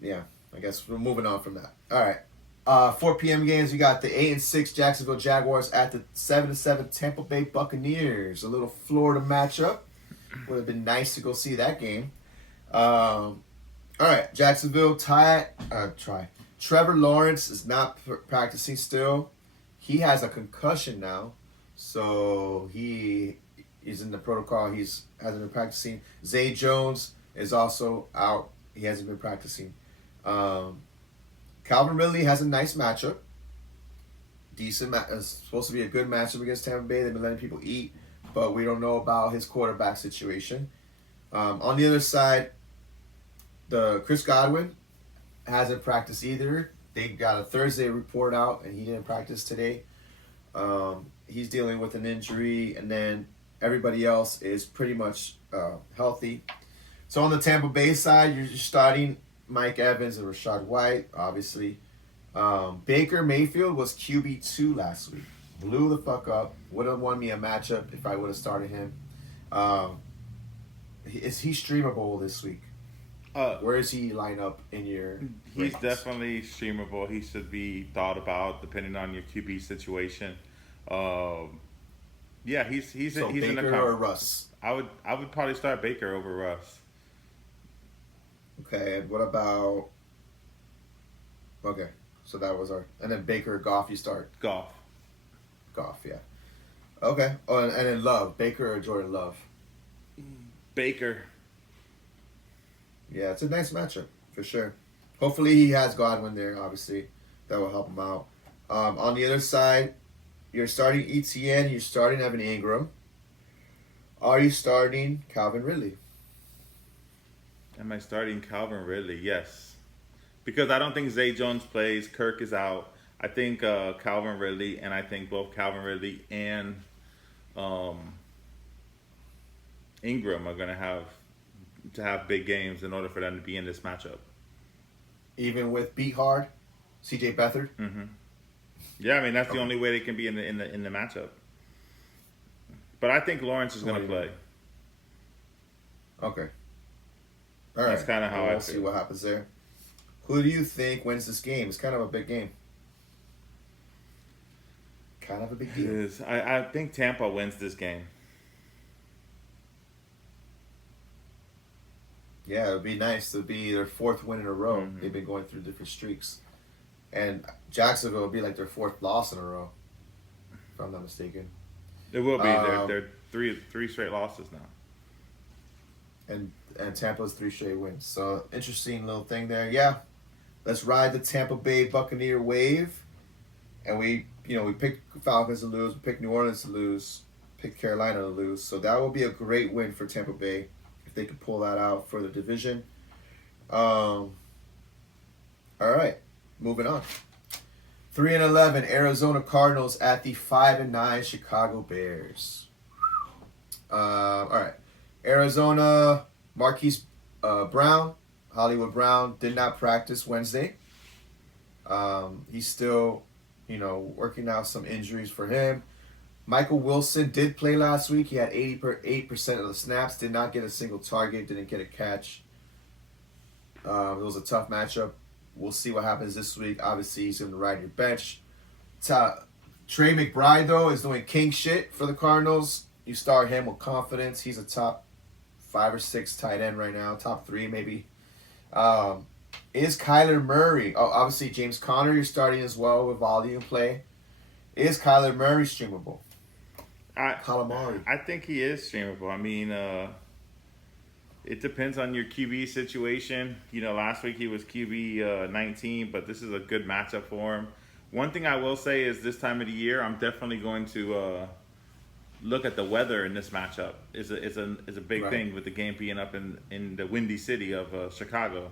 Yeah, I guess we're moving on from that. All right. 4 p.m. games. We got the 8-6 Jacksonville Jaguars at the 7-7 Tampa Bay Buccaneers. A little Florida matchup. Would have been nice to go see that game. All right, Jacksonville try. Trevor Lawrence is not practicing still. He has a concussion now, so he is in the protocol. Hasn't been practicing. Zay Jones is also out. He hasn't been practicing. Calvin Ridley has a nice matchup. Decent. It's supposed to be a good matchup against Tampa Bay. They've been letting people eat, but we don't know about his quarterback situation. On the other side, the Chris Godwin hasn't practiced either. They got a Thursday report out, and he didn't practice today. He's dealing with an injury, and then everybody else is pretty much healthy. So on the Tampa Bay side, you're starting Mike Evans and Rachaad White, obviously. Baker Mayfield was QB2 last week. Blew the fuck up. Would have won me a matchup if I would have started him. Is he streamable this week? Where does he line up in your He's rankings? definitely streamable. He should be thought about depending on your QB situation. Yeah, he's So he's in the Baker or Russ? I would probably start Baker over Russ. Okay, and what about... Okay, so that was our... And then Baker or Goff, you start? Goff. Goff, yeah. Okay. Oh, and then Love. Baker or Jordan Love? Baker. Yeah, it's a nice matchup, for sure. Hopefully he has Godwin there, obviously. That will help him out. On the other side, you're starting ETN, you're starting Evan Ingram. Are you starting Calvin Ridley? Am I starting Calvin Ridley? Yes. Because I don't think Zay Jones plays. Kirk is out. I think Calvin Ridley, and I think both Calvin Ridley and Ingram are going to have big games in order for them to be in this matchup. Even with Beat Hard, CJ Beathard? Mm-hmm. Yeah, I mean that's the only way they can be in the matchup. But I think Lawrence is going to play. Okay. All right. That's kind of how I we'll feel. see what happens there. Who do you think wins this game? It's kind of a big game. Kind of a big deal. I think Tampa wins this game. Yeah, it would be nice to be their fourth win in a row. Mm-hmm. They've been going through different streaks. And Jacksonville will be like their fourth loss in a row, if I'm not mistaken. It will be. They're three straight losses now. And Tampa's 3 straight wins. So, interesting little thing there. Yeah, let's ride the Tampa Bay Buccaneer wave. And we picked Falcons to lose, we picked New Orleans to lose, picked Carolina to lose. So that will be a great win for Tampa Bay if they could pull that out for the division. All right, moving on. 3-11 Arizona Cardinals at the 5-9 Chicago Bears. All right, Arizona Marquise Brown, Hollywood Brown did not practice Wednesday. He's still, working out some injuries for him. Michael Wilson did play last week. He had 88% of the snaps, did not get a single target, didn't get a catch. It was a tough matchup. We'll see what happens this week. Obviously, he's going to ride your bench. Trey McBride, though, is doing king shit for the Cardinals. You start him with confidence. He's a top 5 or 6 tight end right now. Top 3, maybe. Is Kyler Murray... Oh, obviously, James Conner, you're starting as well with volume play. Is Kyler Murray streamable? Calamari. I think he is streamable. I mean, it depends on your QB situation. Last week he was QB 19, but this is a good matchup for him. One thing I will say is this time of the year, I'm definitely going to look at the weather in this matchup. Is a big thing with the game being up in the windy city of Chicago.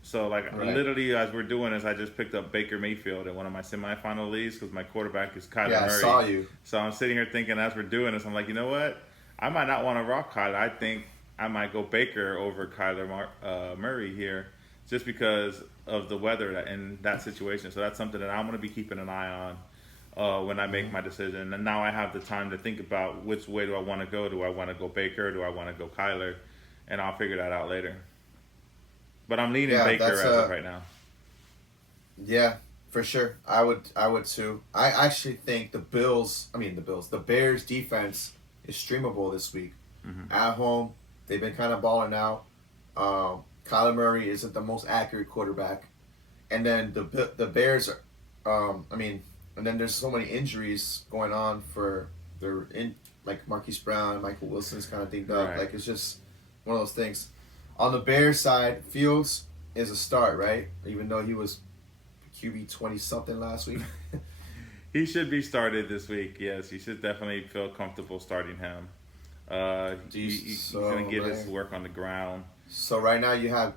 So, literally, as we're doing this, I just picked up Baker Mayfield in one of my semifinal leagues because my quarterback is Kyler Murray. I saw you. So I'm sitting here thinking, as we're doing this, I'm like, you know what? I might not want to rock Kyler. I think I might go Baker over Kyler Murray here, just because of the weather in that situation. So that's something that I'm going to be keeping an eye on when I make my decision. And now I have the time to think about which way do I want to go. Do I want to go Baker? Do I want to go Kyler? And I'll figure that out later. But I'm leaning Baker as of right now. Yeah, for sure. I would too. I actually think the Bears defense is streamable this week. At home, they've been kind of balling out. Kyler Murray isn't the most accurate quarterback, and then the Bears are, and then there's so many injuries going on for like Marquise Brown, Michael Wilson's kind of dinged up. Right. Like it's just one of those things. On the Bears side, Fields is a start, right? Even though he was QB 20-something last week. He should be started this week. Yes, you should definitely feel comfortable starting him. He's going to get his work on the ground. So right now you have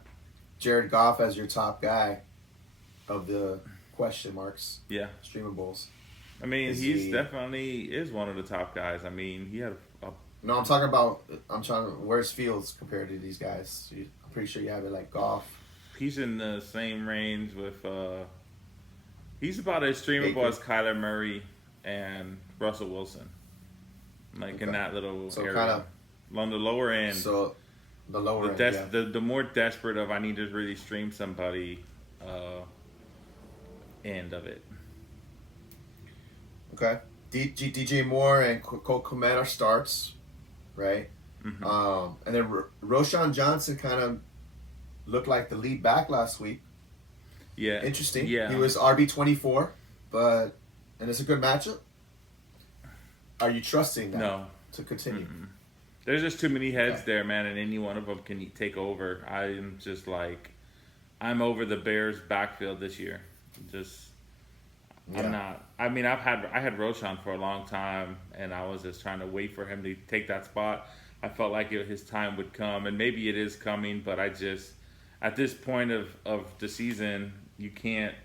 Jared Goff as your top guy of the question marks. Yeah. Streamables. I mean, he's definitely is one of the top guys. I mean, he had No, where's Fields compared to these guys? I'm pretty sure you have it like Goff. He's in the same range with, he's about as streamable Baker. as Kyler Murray and Russell Wilson. Like in that little area. Kind of on the lower end. So the lower end, the more desperate of I need to really stream somebody end of it. Okay. DJ Moore and Cole Kmet are starts, right? And then Roshan Johnson kind of looked like the lead back last week. Yeah. Interesting. Yeah. He was RB24, and it's a good matchup. Are you trusting that to continue? There's just too many heads there, man, and any one of them can take over. I'm just like, I'm over the Bears' backfield this year. I'm not. I mean, I had Roshan for a long time, and I was just trying to wait for him to take that spot. I felt like his time would come, and maybe it is coming, but I just, at this point of the season, you can't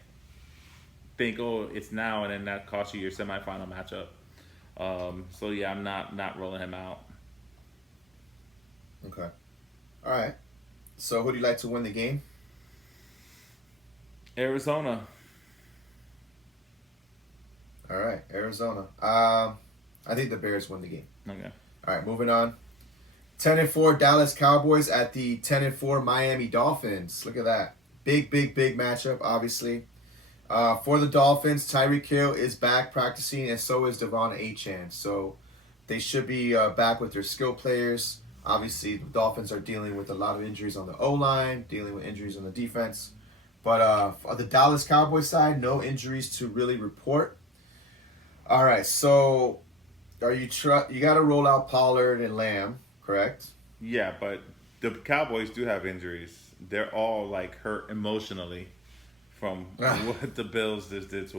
think, oh, it's now, and then that costs you your semifinal matchup. So yeah, I'm not rolling him out. Okay. All right. So who do you like to win the game? Arizona. All right, Arizona. I think the Bears win the game. Okay. All right, moving on. 10-4 Dallas Cowboys at the 10-4 Miami Dolphins. Look at that. Big matchup, obviously. For the Dolphins, Tyreek Hill is back practicing, and so is Devon Achane. So they should be back with their skill players. Obviously, the Dolphins are dealing with a lot of injuries on the O-line, dealing with injuries on the defense. But on the Dallas Cowboys side, no injuries to really report. All right, so you got to roll out Pollard and Lamb, correct? Yeah, but the Cowboys do have injuries. They're all like hurt emotionally from what the Bills just did to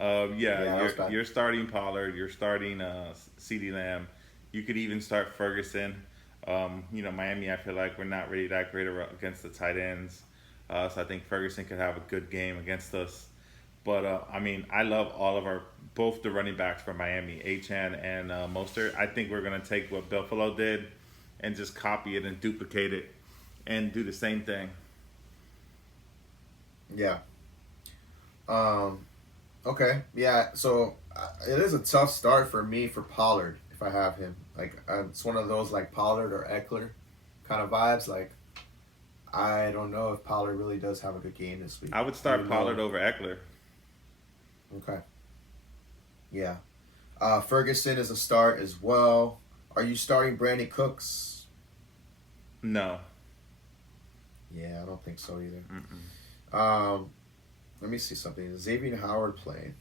them. You're starting Pollard. You're starting CeeDee Lamb. You could even start Ferguson. Miami, I feel like we're not really that great against the tight ends. So I think Ferguson could have a good game against us. But, I love both the running backs for Miami, Achane and Mostert. I think we're going to take what Buffalo did and just copy it and duplicate it and do the same thing. Yeah. Okay. Yeah, so it is a tough start for me for Pollard if I have him. Like, it's one of those, like, Pollard or Eckler kind of vibes. Like, I don't know if Pollard really does have a good game this week. I would start Pollard over Eckler. Okay. Yeah. Ferguson is a start as well. Are you starting Brandon Cooks? No. Yeah, I don't think so either. Let me see something. Is Xavier Howard playing?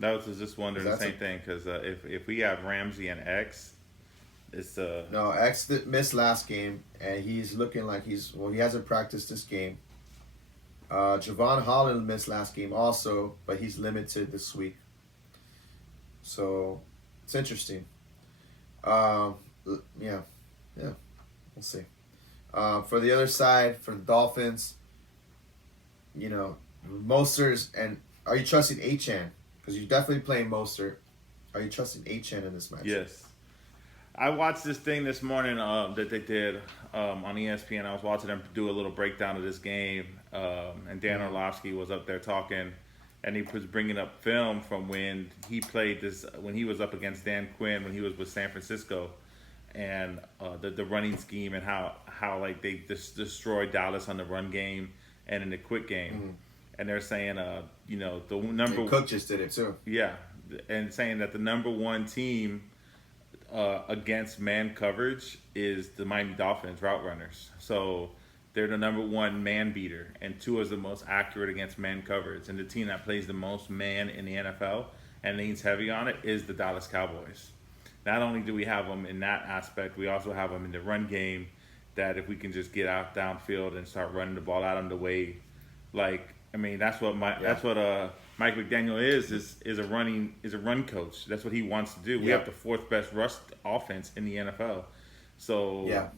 That was just wondering the same thing because if we have Ramsey and X, it's no, X missed last game and he's looking like he hasn't practiced this game. Javon Holland missed last game also, but he's limited this week. So it's interesting. Yeah, we'll see. For the other side, for the Dolphins, Mostert and are you trusting Achane? Because you're definitely playing Mostert. Are you trusting Achane in this match? Yes. I watched this thing this morning that they did on ESPN. I was watching them do a little breakdown of this game, and Dan Orlovsky was up there talking, and he was bringing up film from when he played this, when he was up against Dan Quinn when he was with San Francisco, and the running scheme and how like they destroyed Dallas on the run game and in the quick game, and they're saying the number Cook just did it too. Yeah, and saying that the number one team against man coverage is the Miami Dolphins route runners. So they're the number one man beater, and Tua is the most accurate against man coverage. And the team that plays the most man in the NFL and leans heavy on it is the Dallas Cowboys. Not only do we have them in that aspect, we also have them in the run game. That if we can just get out downfield and start running the ball out on the way, that's what Mike McDaniel is a run coach. That's what he wants to do. We have the fourth best rush offense in the NFL, so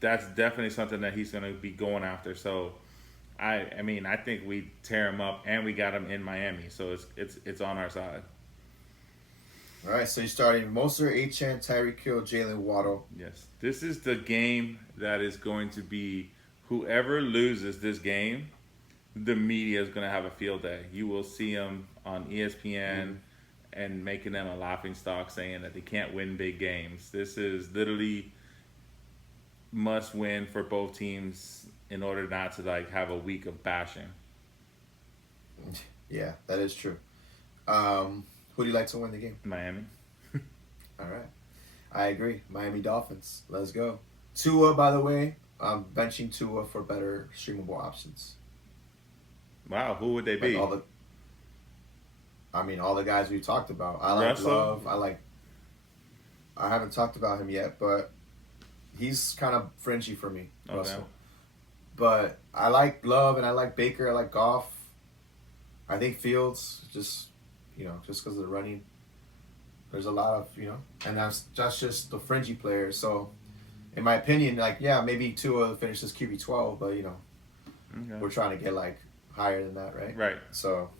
that's definitely something that he's going to be going after. So, I think we tear him up, and we got him in Miami, so it's on our side. All right, so you're starting Mostert, Achane, Tyreek Hill, Jalen Waddle. Yes, this is the game that is going to be whoever loses this game. The media is going to have a field day. You will see them on ESPN and making them a laughing stock, saying that they can't win big games. This is literally must win for both teams in order not to have a week of bashing. Yeah, that is true. Who do you like to win the game? Miami. All right, I agree. Miami Dolphins. Let's go. Tua, by the way, I'm benching Tua for better streamable options. Wow, who would they be? All the guys we talked about. I like Russell? Love. I haven't talked about him yet, but he's kind of fringy for me, Okay. Russell. But I like Love and I like Baker. I like Goff. I think Fields, just because of the running. There's a lot of, and that's just the fringy players. So, in my opinion, maybe Tua will finish this QB 12, but, Okay. we're trying to get, higher than that, right? Right. So,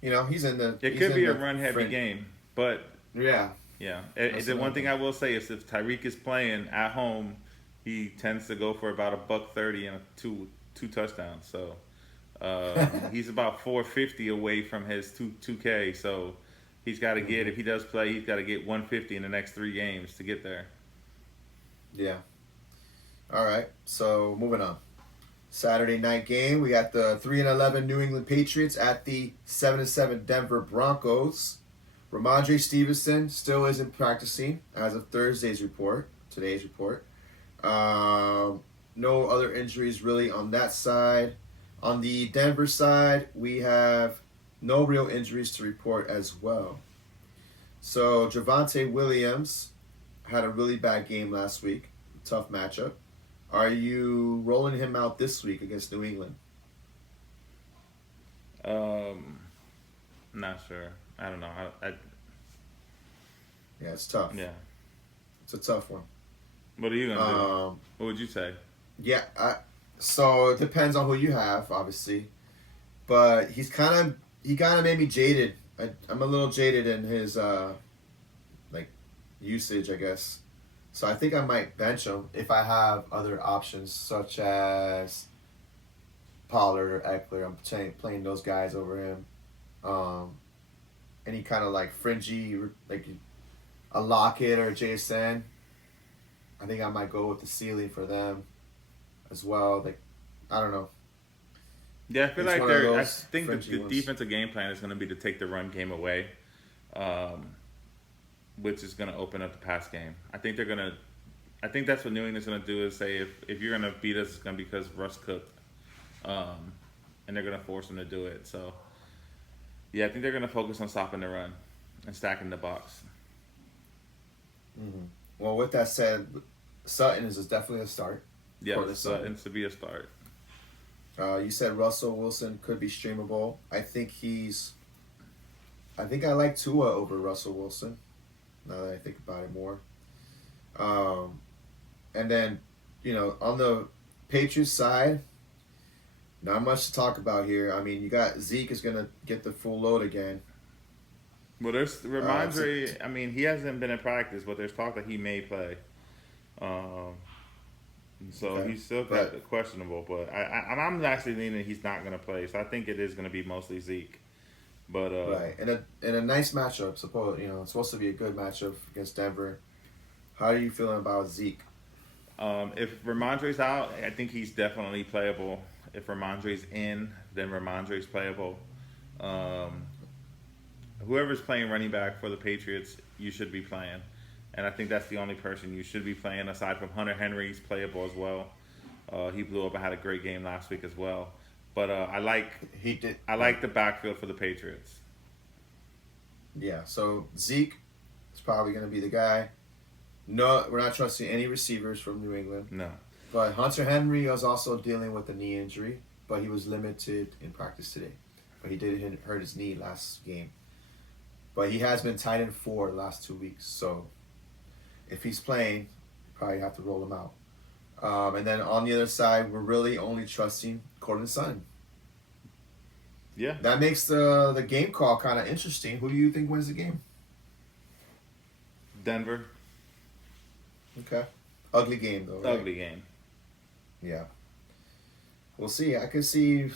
he's in the... It could be a run-heavy game, but... Yeah. Yeah. The one thing I will say is if Tyreek is playing at home, he tends to go for about $130 and two touchdowns. So, he's about 450 away from his 2K. So, he's got to get, if he does play, he's got to get 150 in the next 3 games to get there. Yeah. All right. So, moving on. Saturday night game, we got the 3-11 New England Patriots at the 7-7 Denver Broncos. Ramondre Stevenson still isn't practicing as of today's report. No other injuries really on that side. On the Denver side, we have no real injuries to report as well. So Javonte Williams had a really bad game last week. Tough matchup. Are you rolling him out this week against New England? Not sure. I don't know. Yeah, it's tough. Yeah. It's a tough one. What are you going to do? What would you say? Yeah, so it depends on who you have, obviously. But he kind of made me jaded. I'm a little jaded in his usage, I guess. So I think I might bench him if I have other options such as Pollard or Eckler. I'm playing those guys over him. Any kind of fringy, a Lockett or a JSN. I think I might go with the ceiling for them as well. I don't know. Yeah, I feel like I think the defensive game plan is going to be to take the run game away, which is going to open up the pass game. I think that's what New England's going to do is say if you're going to beat us, it's going to be because Russ cooked, and they're going to force them to do it. So, yeah, I think they're going to focus on stopping the run and stacking the box. Mm-hmm. Well, with that said, Sutton is definitely a start. Yeah, Sutton's to be a start. You said Russell Wilson could be streamable. I think I like Tua over Russell Wilson, now that I think about it more. And then, on the Patriots side, not much to talk about here. I mean, you got Zeke is going to get the full load again. Well, there's Ramondre. I mean, he hasn't been in practice, but there's talk that he may play. Um, so Okay. he's still questionable. But I'm actually leaning he's not going to play. So I think it is going to be mostly Zeke. But Right, and a nice matchup. It's supposed to be a good matchup against Denver. How are you feeling about Zeke? If Ramondre's out, I think he's definitely playable. If Ramondre's in, then Ramondre's playable. Um, Whoever's playing running back for the Patriots, you should be playing. And I think that's the only person you should be playing aside from Hunter Henry's playable as well. He blew up and had a great game last week as well. But He did. I like the backfield for the Patriots. Yeah, so Zeke is probably going to be the guy. No, we're not trusting any receivers from New England. No. But Hunter Henry was also dealing with a knee injury, but he was limited in practice today. But he did hurt his knee last game. But he has been tight end 4 the last 2 weeks. So if he's playing, probably have to roll him out. And then on the other side, we're really only trusting Cortland Sutton. Yeah. That makes the game call kind of interesting. Who do you think wins the game? Denver. Okay. Ugly game, though, right? Ugly game. Yeah. We'll see. I could see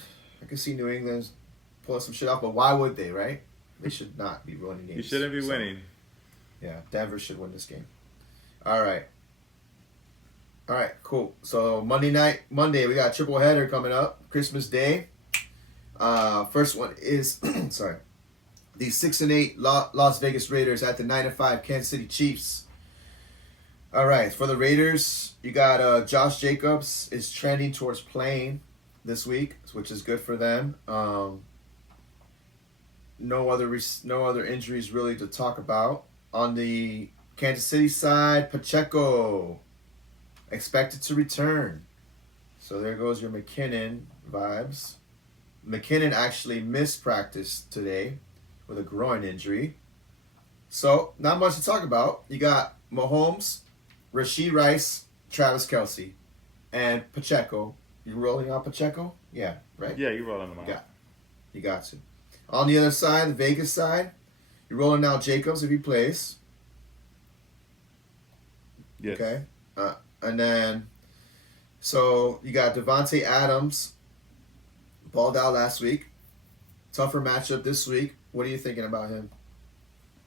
New England pulling some shit off, but why would they, right? They should not be winning games. You shouldn't be winning. Yeah, Denver should win this game. All right, cool. So Monday, we got a triple header coming up. Christmas Day. First one is the 6-8 Las Vegas Raiders at the 9-5 Kansas City Chiefs. All right, for the Raiders, you got Josh Jacobs is trending towards playing this week, which is good for them. No other injuries really to talk about. On the Kansas City side, Pacheco expected to return. So there goes your McKinnon vibes. McKinnon actually missed practice today with a groin injury. So not much to talk about. You got Mahomes, Rashee Rice, Travis Kelce, and Pacheco. You rolling out Pacheco? Yeah, right? Yeah, you're rolling them out. You got to. On the other side, the Vegas side, you're rolling out Jacobs if he plays. Yes. Okay. And then, so you got Devontae Adams, balled out last week. Tougher matchup this week. What are you thinking about him?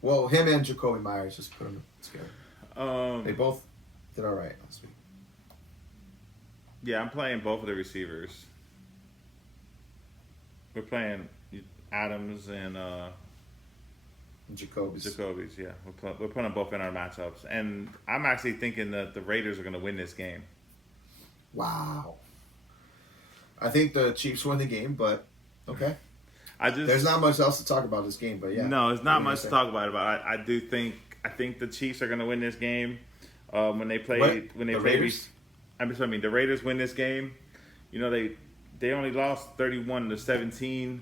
Well, him and Jacoby Myers, just put them together. They both did all right last week. Yeah, I'm playing both of the receivers. We're playing Adams and Jacoby's. Yeah. We're putting them both in our matchups. And I'm actually thinking that the Raiders are going to win this game. Wow. I think the Chiefs won the game, but okay. There's not much else to talk about this game, but yeah. No, there's not much to talk about it, but I think the Chiefs are going to win this game. When they play Raiders? The Raiders win this game. You know, they only lost 31-17.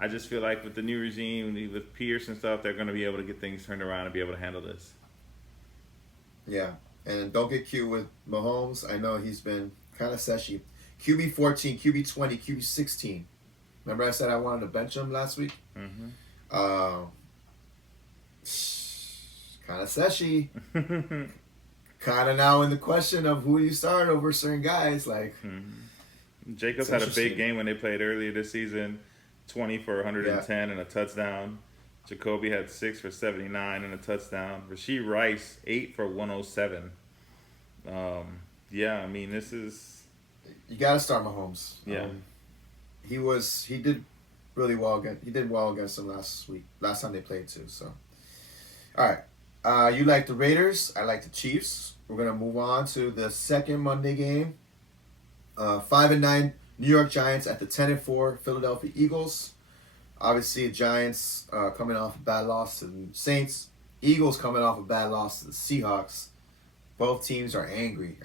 I just feel like with the new regime, with Pierce and stuff, they're going to be able to get things turned around and be able to handle this. Yeah, and don't get cute with Mahomes. I know he's been kind of seshy. QB 14, QB 20, QB 16. Remember I said I wanted to bench him last week? Mm-hmm. Kind of seshy. Kind of now in the question of who you start over certain guys. Like, Jacobs had a big game when they played earlier this season. 20 for 110 and a touchdown. Jacoby had 6 for 79 and a touchdown. Rashee Rice 8 for 107. Yeah, I mean this is. You got to start Mahomes. Yeah. He did really well against. He did well against them last time they played too. So, all right. You like the Raiders? I like the Chiefs. We're gonna move on to the second Monday game. 5-9 New York Giants at the 10-4 Philadelphia Eagles. Obviously, the Giants coming off a bad loss to the Saints. Eagles coming off a bad loss to the Seahawks. Both teams are angry.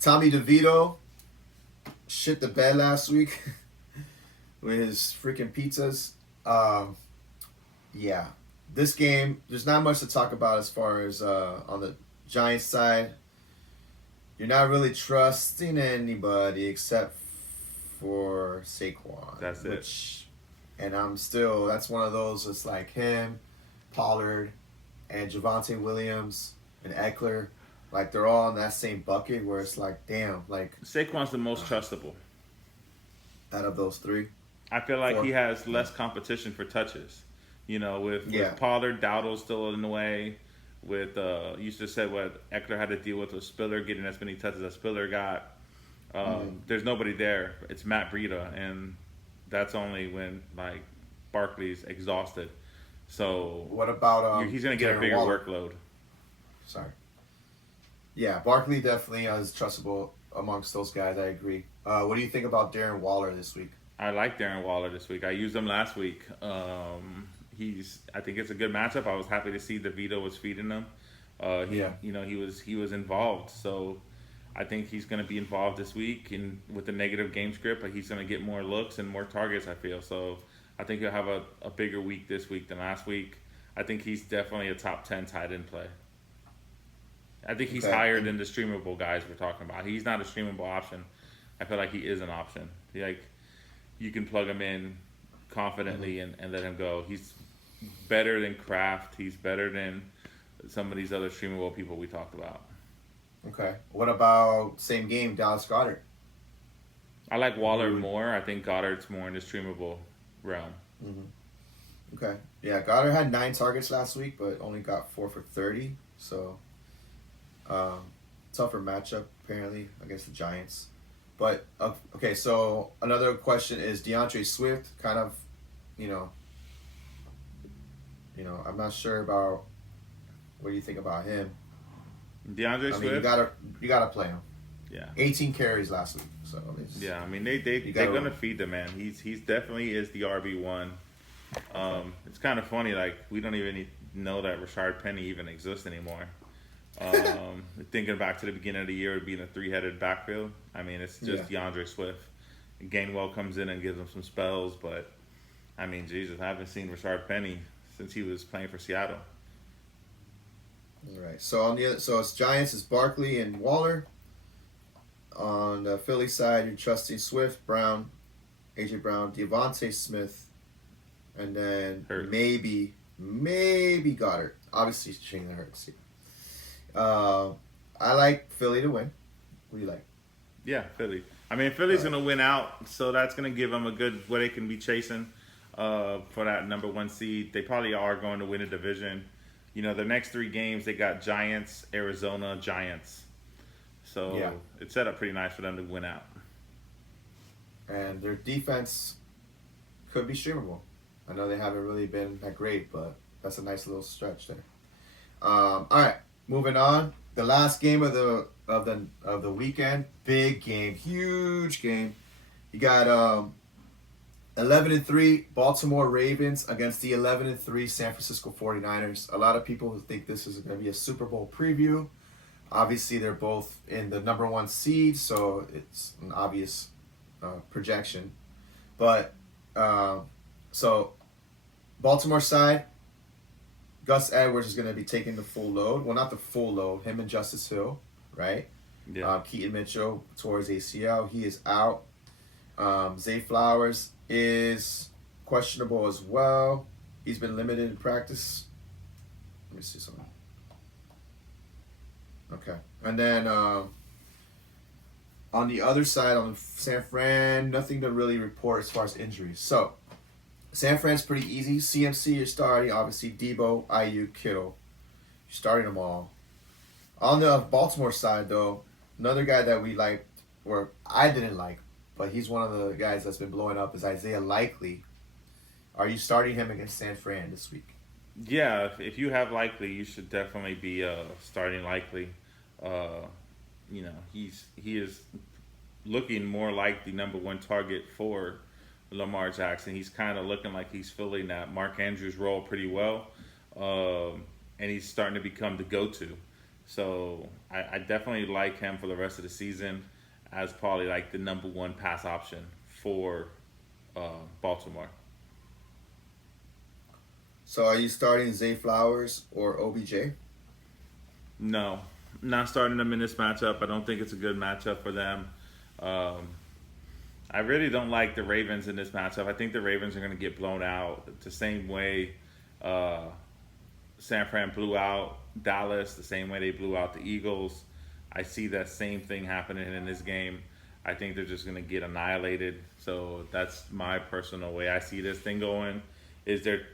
Tommy DeVito shit the bed last week with his freaking pizzas. Yeah, this game, there's not much to talk about as far as on the Giants side. You're not really trusting anybody except for Saquon. That's which and that's one of those. It's like him, Pollard, and Javonte Williams and Eckler. Like they're all in that same bucket where it's like, damn, like Saquon's the most trustable. out of those three, I feel like four. he has less competition for touches. With Pollard, Dowdle's still in the way. With you just said what Eckler had to deal with Spiller getting as many touches as Spiller got. There's nobody there. It's Matt Breida, and that's only when like Barkley's exhausted. So What about he's going to get a Darren bigger Waller? workload. Sorry. Yeah, Barkley definitely is trustable amongst those guys. I agree. What do you think about Darren Waller this week? I like Darren Waller this week. I used him last week. I think it's a good matchup. I was happy to see DeVito was feeding him. He was involved. So I think he's going to be involved this week, and with the negative game script, but he's going to get more looks and more targets. I feel so. I think he'll have a bigger week this week than last week. I think he's definitely a top 10 tight end play. I think he's higher than the streamable guys we're talking about. He's not a streamable option. I feel like he is an option. You can plug him in confidently and let him go. He's better than Kraft. He's better than some of these other streamable people we talked about. Okay. What about same game, Dallas Goedert? I like Waller more. I think Goddard's more in the streamable realm. Okay. Yeah, Goddard had 9 targets last week, but only got 4 for 30. So, tougher matchup apparently against the Giants. But okay, so another question is DeAndre Swift. Kind of, I'm not sure about what do you think about him. DeAndre Swift. You gotta play him. Yeah. 18 carries last week. So yeah, I mean they're gonna feed the man. He's definitely is the RB1. It's kind of funny, like we don't even know that Rashard Penny even exists anymore. Thinking back to the beginning of the year, being a 3-headed backfield. I mean, it's just DeAndre Swift. Gainwell comes in and gives him some spells, but I mean, Jesus, I haven't seen Rashard Penny since he was playing for Seattle. All right. So it's Giants, it's Barkley and Waller. On the Philly side, you're trusting Swift, Brown, AJ Brown, Devontae Smith, and then Hurts. maybe Goddard. Obviously, Jalen Hurts. I like Philly to win. What do you like? Yeah, Philly. I mean, Philly's going to win out, so that's going to give them a good what they can be chasing for that number 1 seed. They probably are going to win a division. The next 3 games, they got Giants, Arizona, Giants. So it's set up pretty nice for them to win out. And their defense could be streamable. I know they haven't really been that great, but that's a nice little stretch there. All right, moving on. The last game of the weekend, big game, huge game. You got 11-3 Baltimore Ravens against the 11-3 San Francisco 49ers. A lot of people think this is going to be a Super Bowl preview. Obviously, they're both in the number 1 seed, so it's an obvious projection. But, so, Baltimore side, Gus Edwards is going to be taking the full load. Well, not the full load. Him and Justice Hill, right? Yeah. Keaton Mitchell towards ACL. He is out. Zay Flowers is questionable as well. He's been limited in practice. Let me see something. Okay. And then on the other side, on San Fran, nothing to really report as far as injuries. So, San Fran's pretty easy. CMC, you're starting. Obviously, Debo, Ayuk, Kittle. You're starting them all. On the Baltimore side, though, another guy that we liked, or I didn't like, but he's one of the guys that's been blowing up, is Isaiah Likely. Are you starting him against San Fran this week? Yeah, if you have Likely, you should definitely be starting Likely. He is looking more like the number 1 target for Lamar Jackson. He's kind of looking like he's filling that Mark Andrews role pretty well, and he's starting to become the go-to. So I definitely like him for the rest of the season as probably like the number 1 pass option for Baltimore. So are you starting Zay Flowers or OBJ? No, not starting them in this matchup. I don't think it's a good matchup for them. I really don't like the Ravens in this matchup. I think the Ravens are going to get blown out the same way San Fran blew out Dallas, the same way they blew out the Eagles. I see that same thing happening in this game. I think they're just going to get annihilated. So that's my personal way I see this thing going.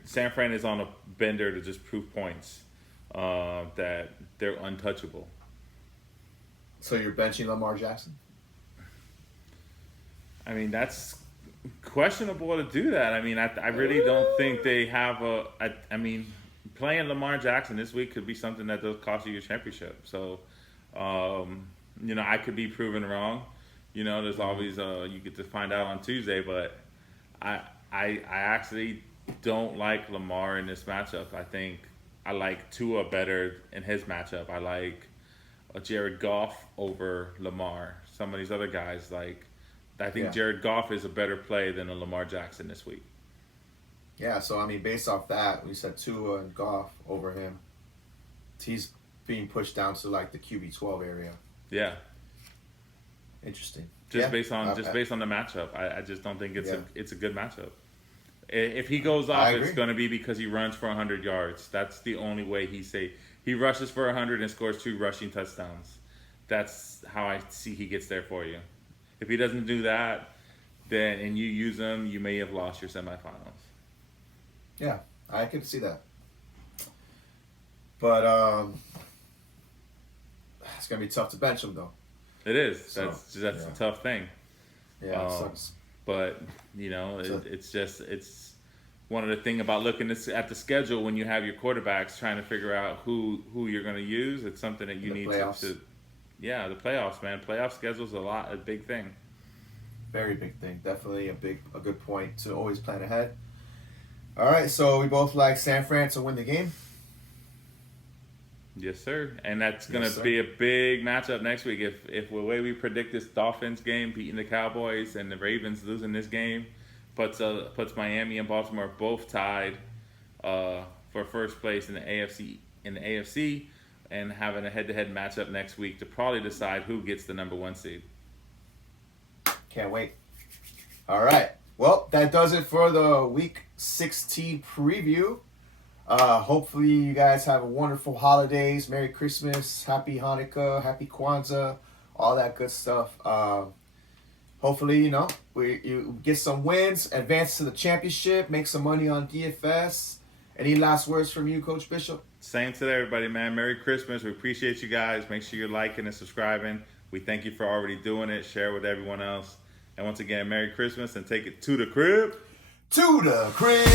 San Fran is on a bender to just prove points that they're untouchable. So you're benching Lamar Jackson? I mean, that's questionable to do that. I mean, I really don't think they have I mean, playing Lamar Jackson this week could be something that does cost you your championship. So, I could be proven wrong. There's always you get to find out on Tuesday, but I actually don't like Lamar in this matchup. I think I like Tua better in his matchup. I like Jared Goff over Lamar. Some of these other guys, I think Jared Goff is a better play than a Lamar Jackson this week. Yeah, so I mean, based off that, we said Tua and Goff over him. He's being pushed down to the QB 12 area. Yeah. Interesting. Based on the matchup, I just don't think it's a good matchup. If he goes off, it's going to be because he runs for 100 yards. That's the only way he rushes for 100 and scores 2 rushing touchdowns. That's how I see he gets there for you. If he doesn't do that, and you use him, you may have lost your semifinals. Yeah, I can see that. But it's gonna be tough to bench him though. It is. That's a tough thing. Yeah, it sucks. But it's one of the thing about looking at the schedule when you have your quarterbacks trying to figure out who you're going to use. It's something that you need to. Yeah, the playoffs, man. Playoff schedule's a big thing. Very big thing. Definitely a good point to always plan ahead. All right, so we both like San Fran to win the game. Yes, sir. And that's going to be a big matchup next week. If the way we predict this Dolphins game beating the Cowboys and the Ravens losing this game puts Miami and Baltimore both tied for first place in the AFC and having a head-to-head matchup next week to probably decide who gets the number 1 seed. Can't wait. All right. Well, that does it for the Week 16 preview. Hopefully you guys have a wonderful holidays. Merry Christmas, Happy Hanukkah, Happy Kwanzaa, all that good stuff. Hopefully, you get some wins, advance to the championship, make some money on DFS. Any last words from you, Coach Bishop? Same to everybody, man. Merry Christmas. We appreciate you guys. Make sure you're liking and subscribing. We thank you for already doing it. Share with everyone else. And once again, Merry Christmas and take it to the crib. To the crib.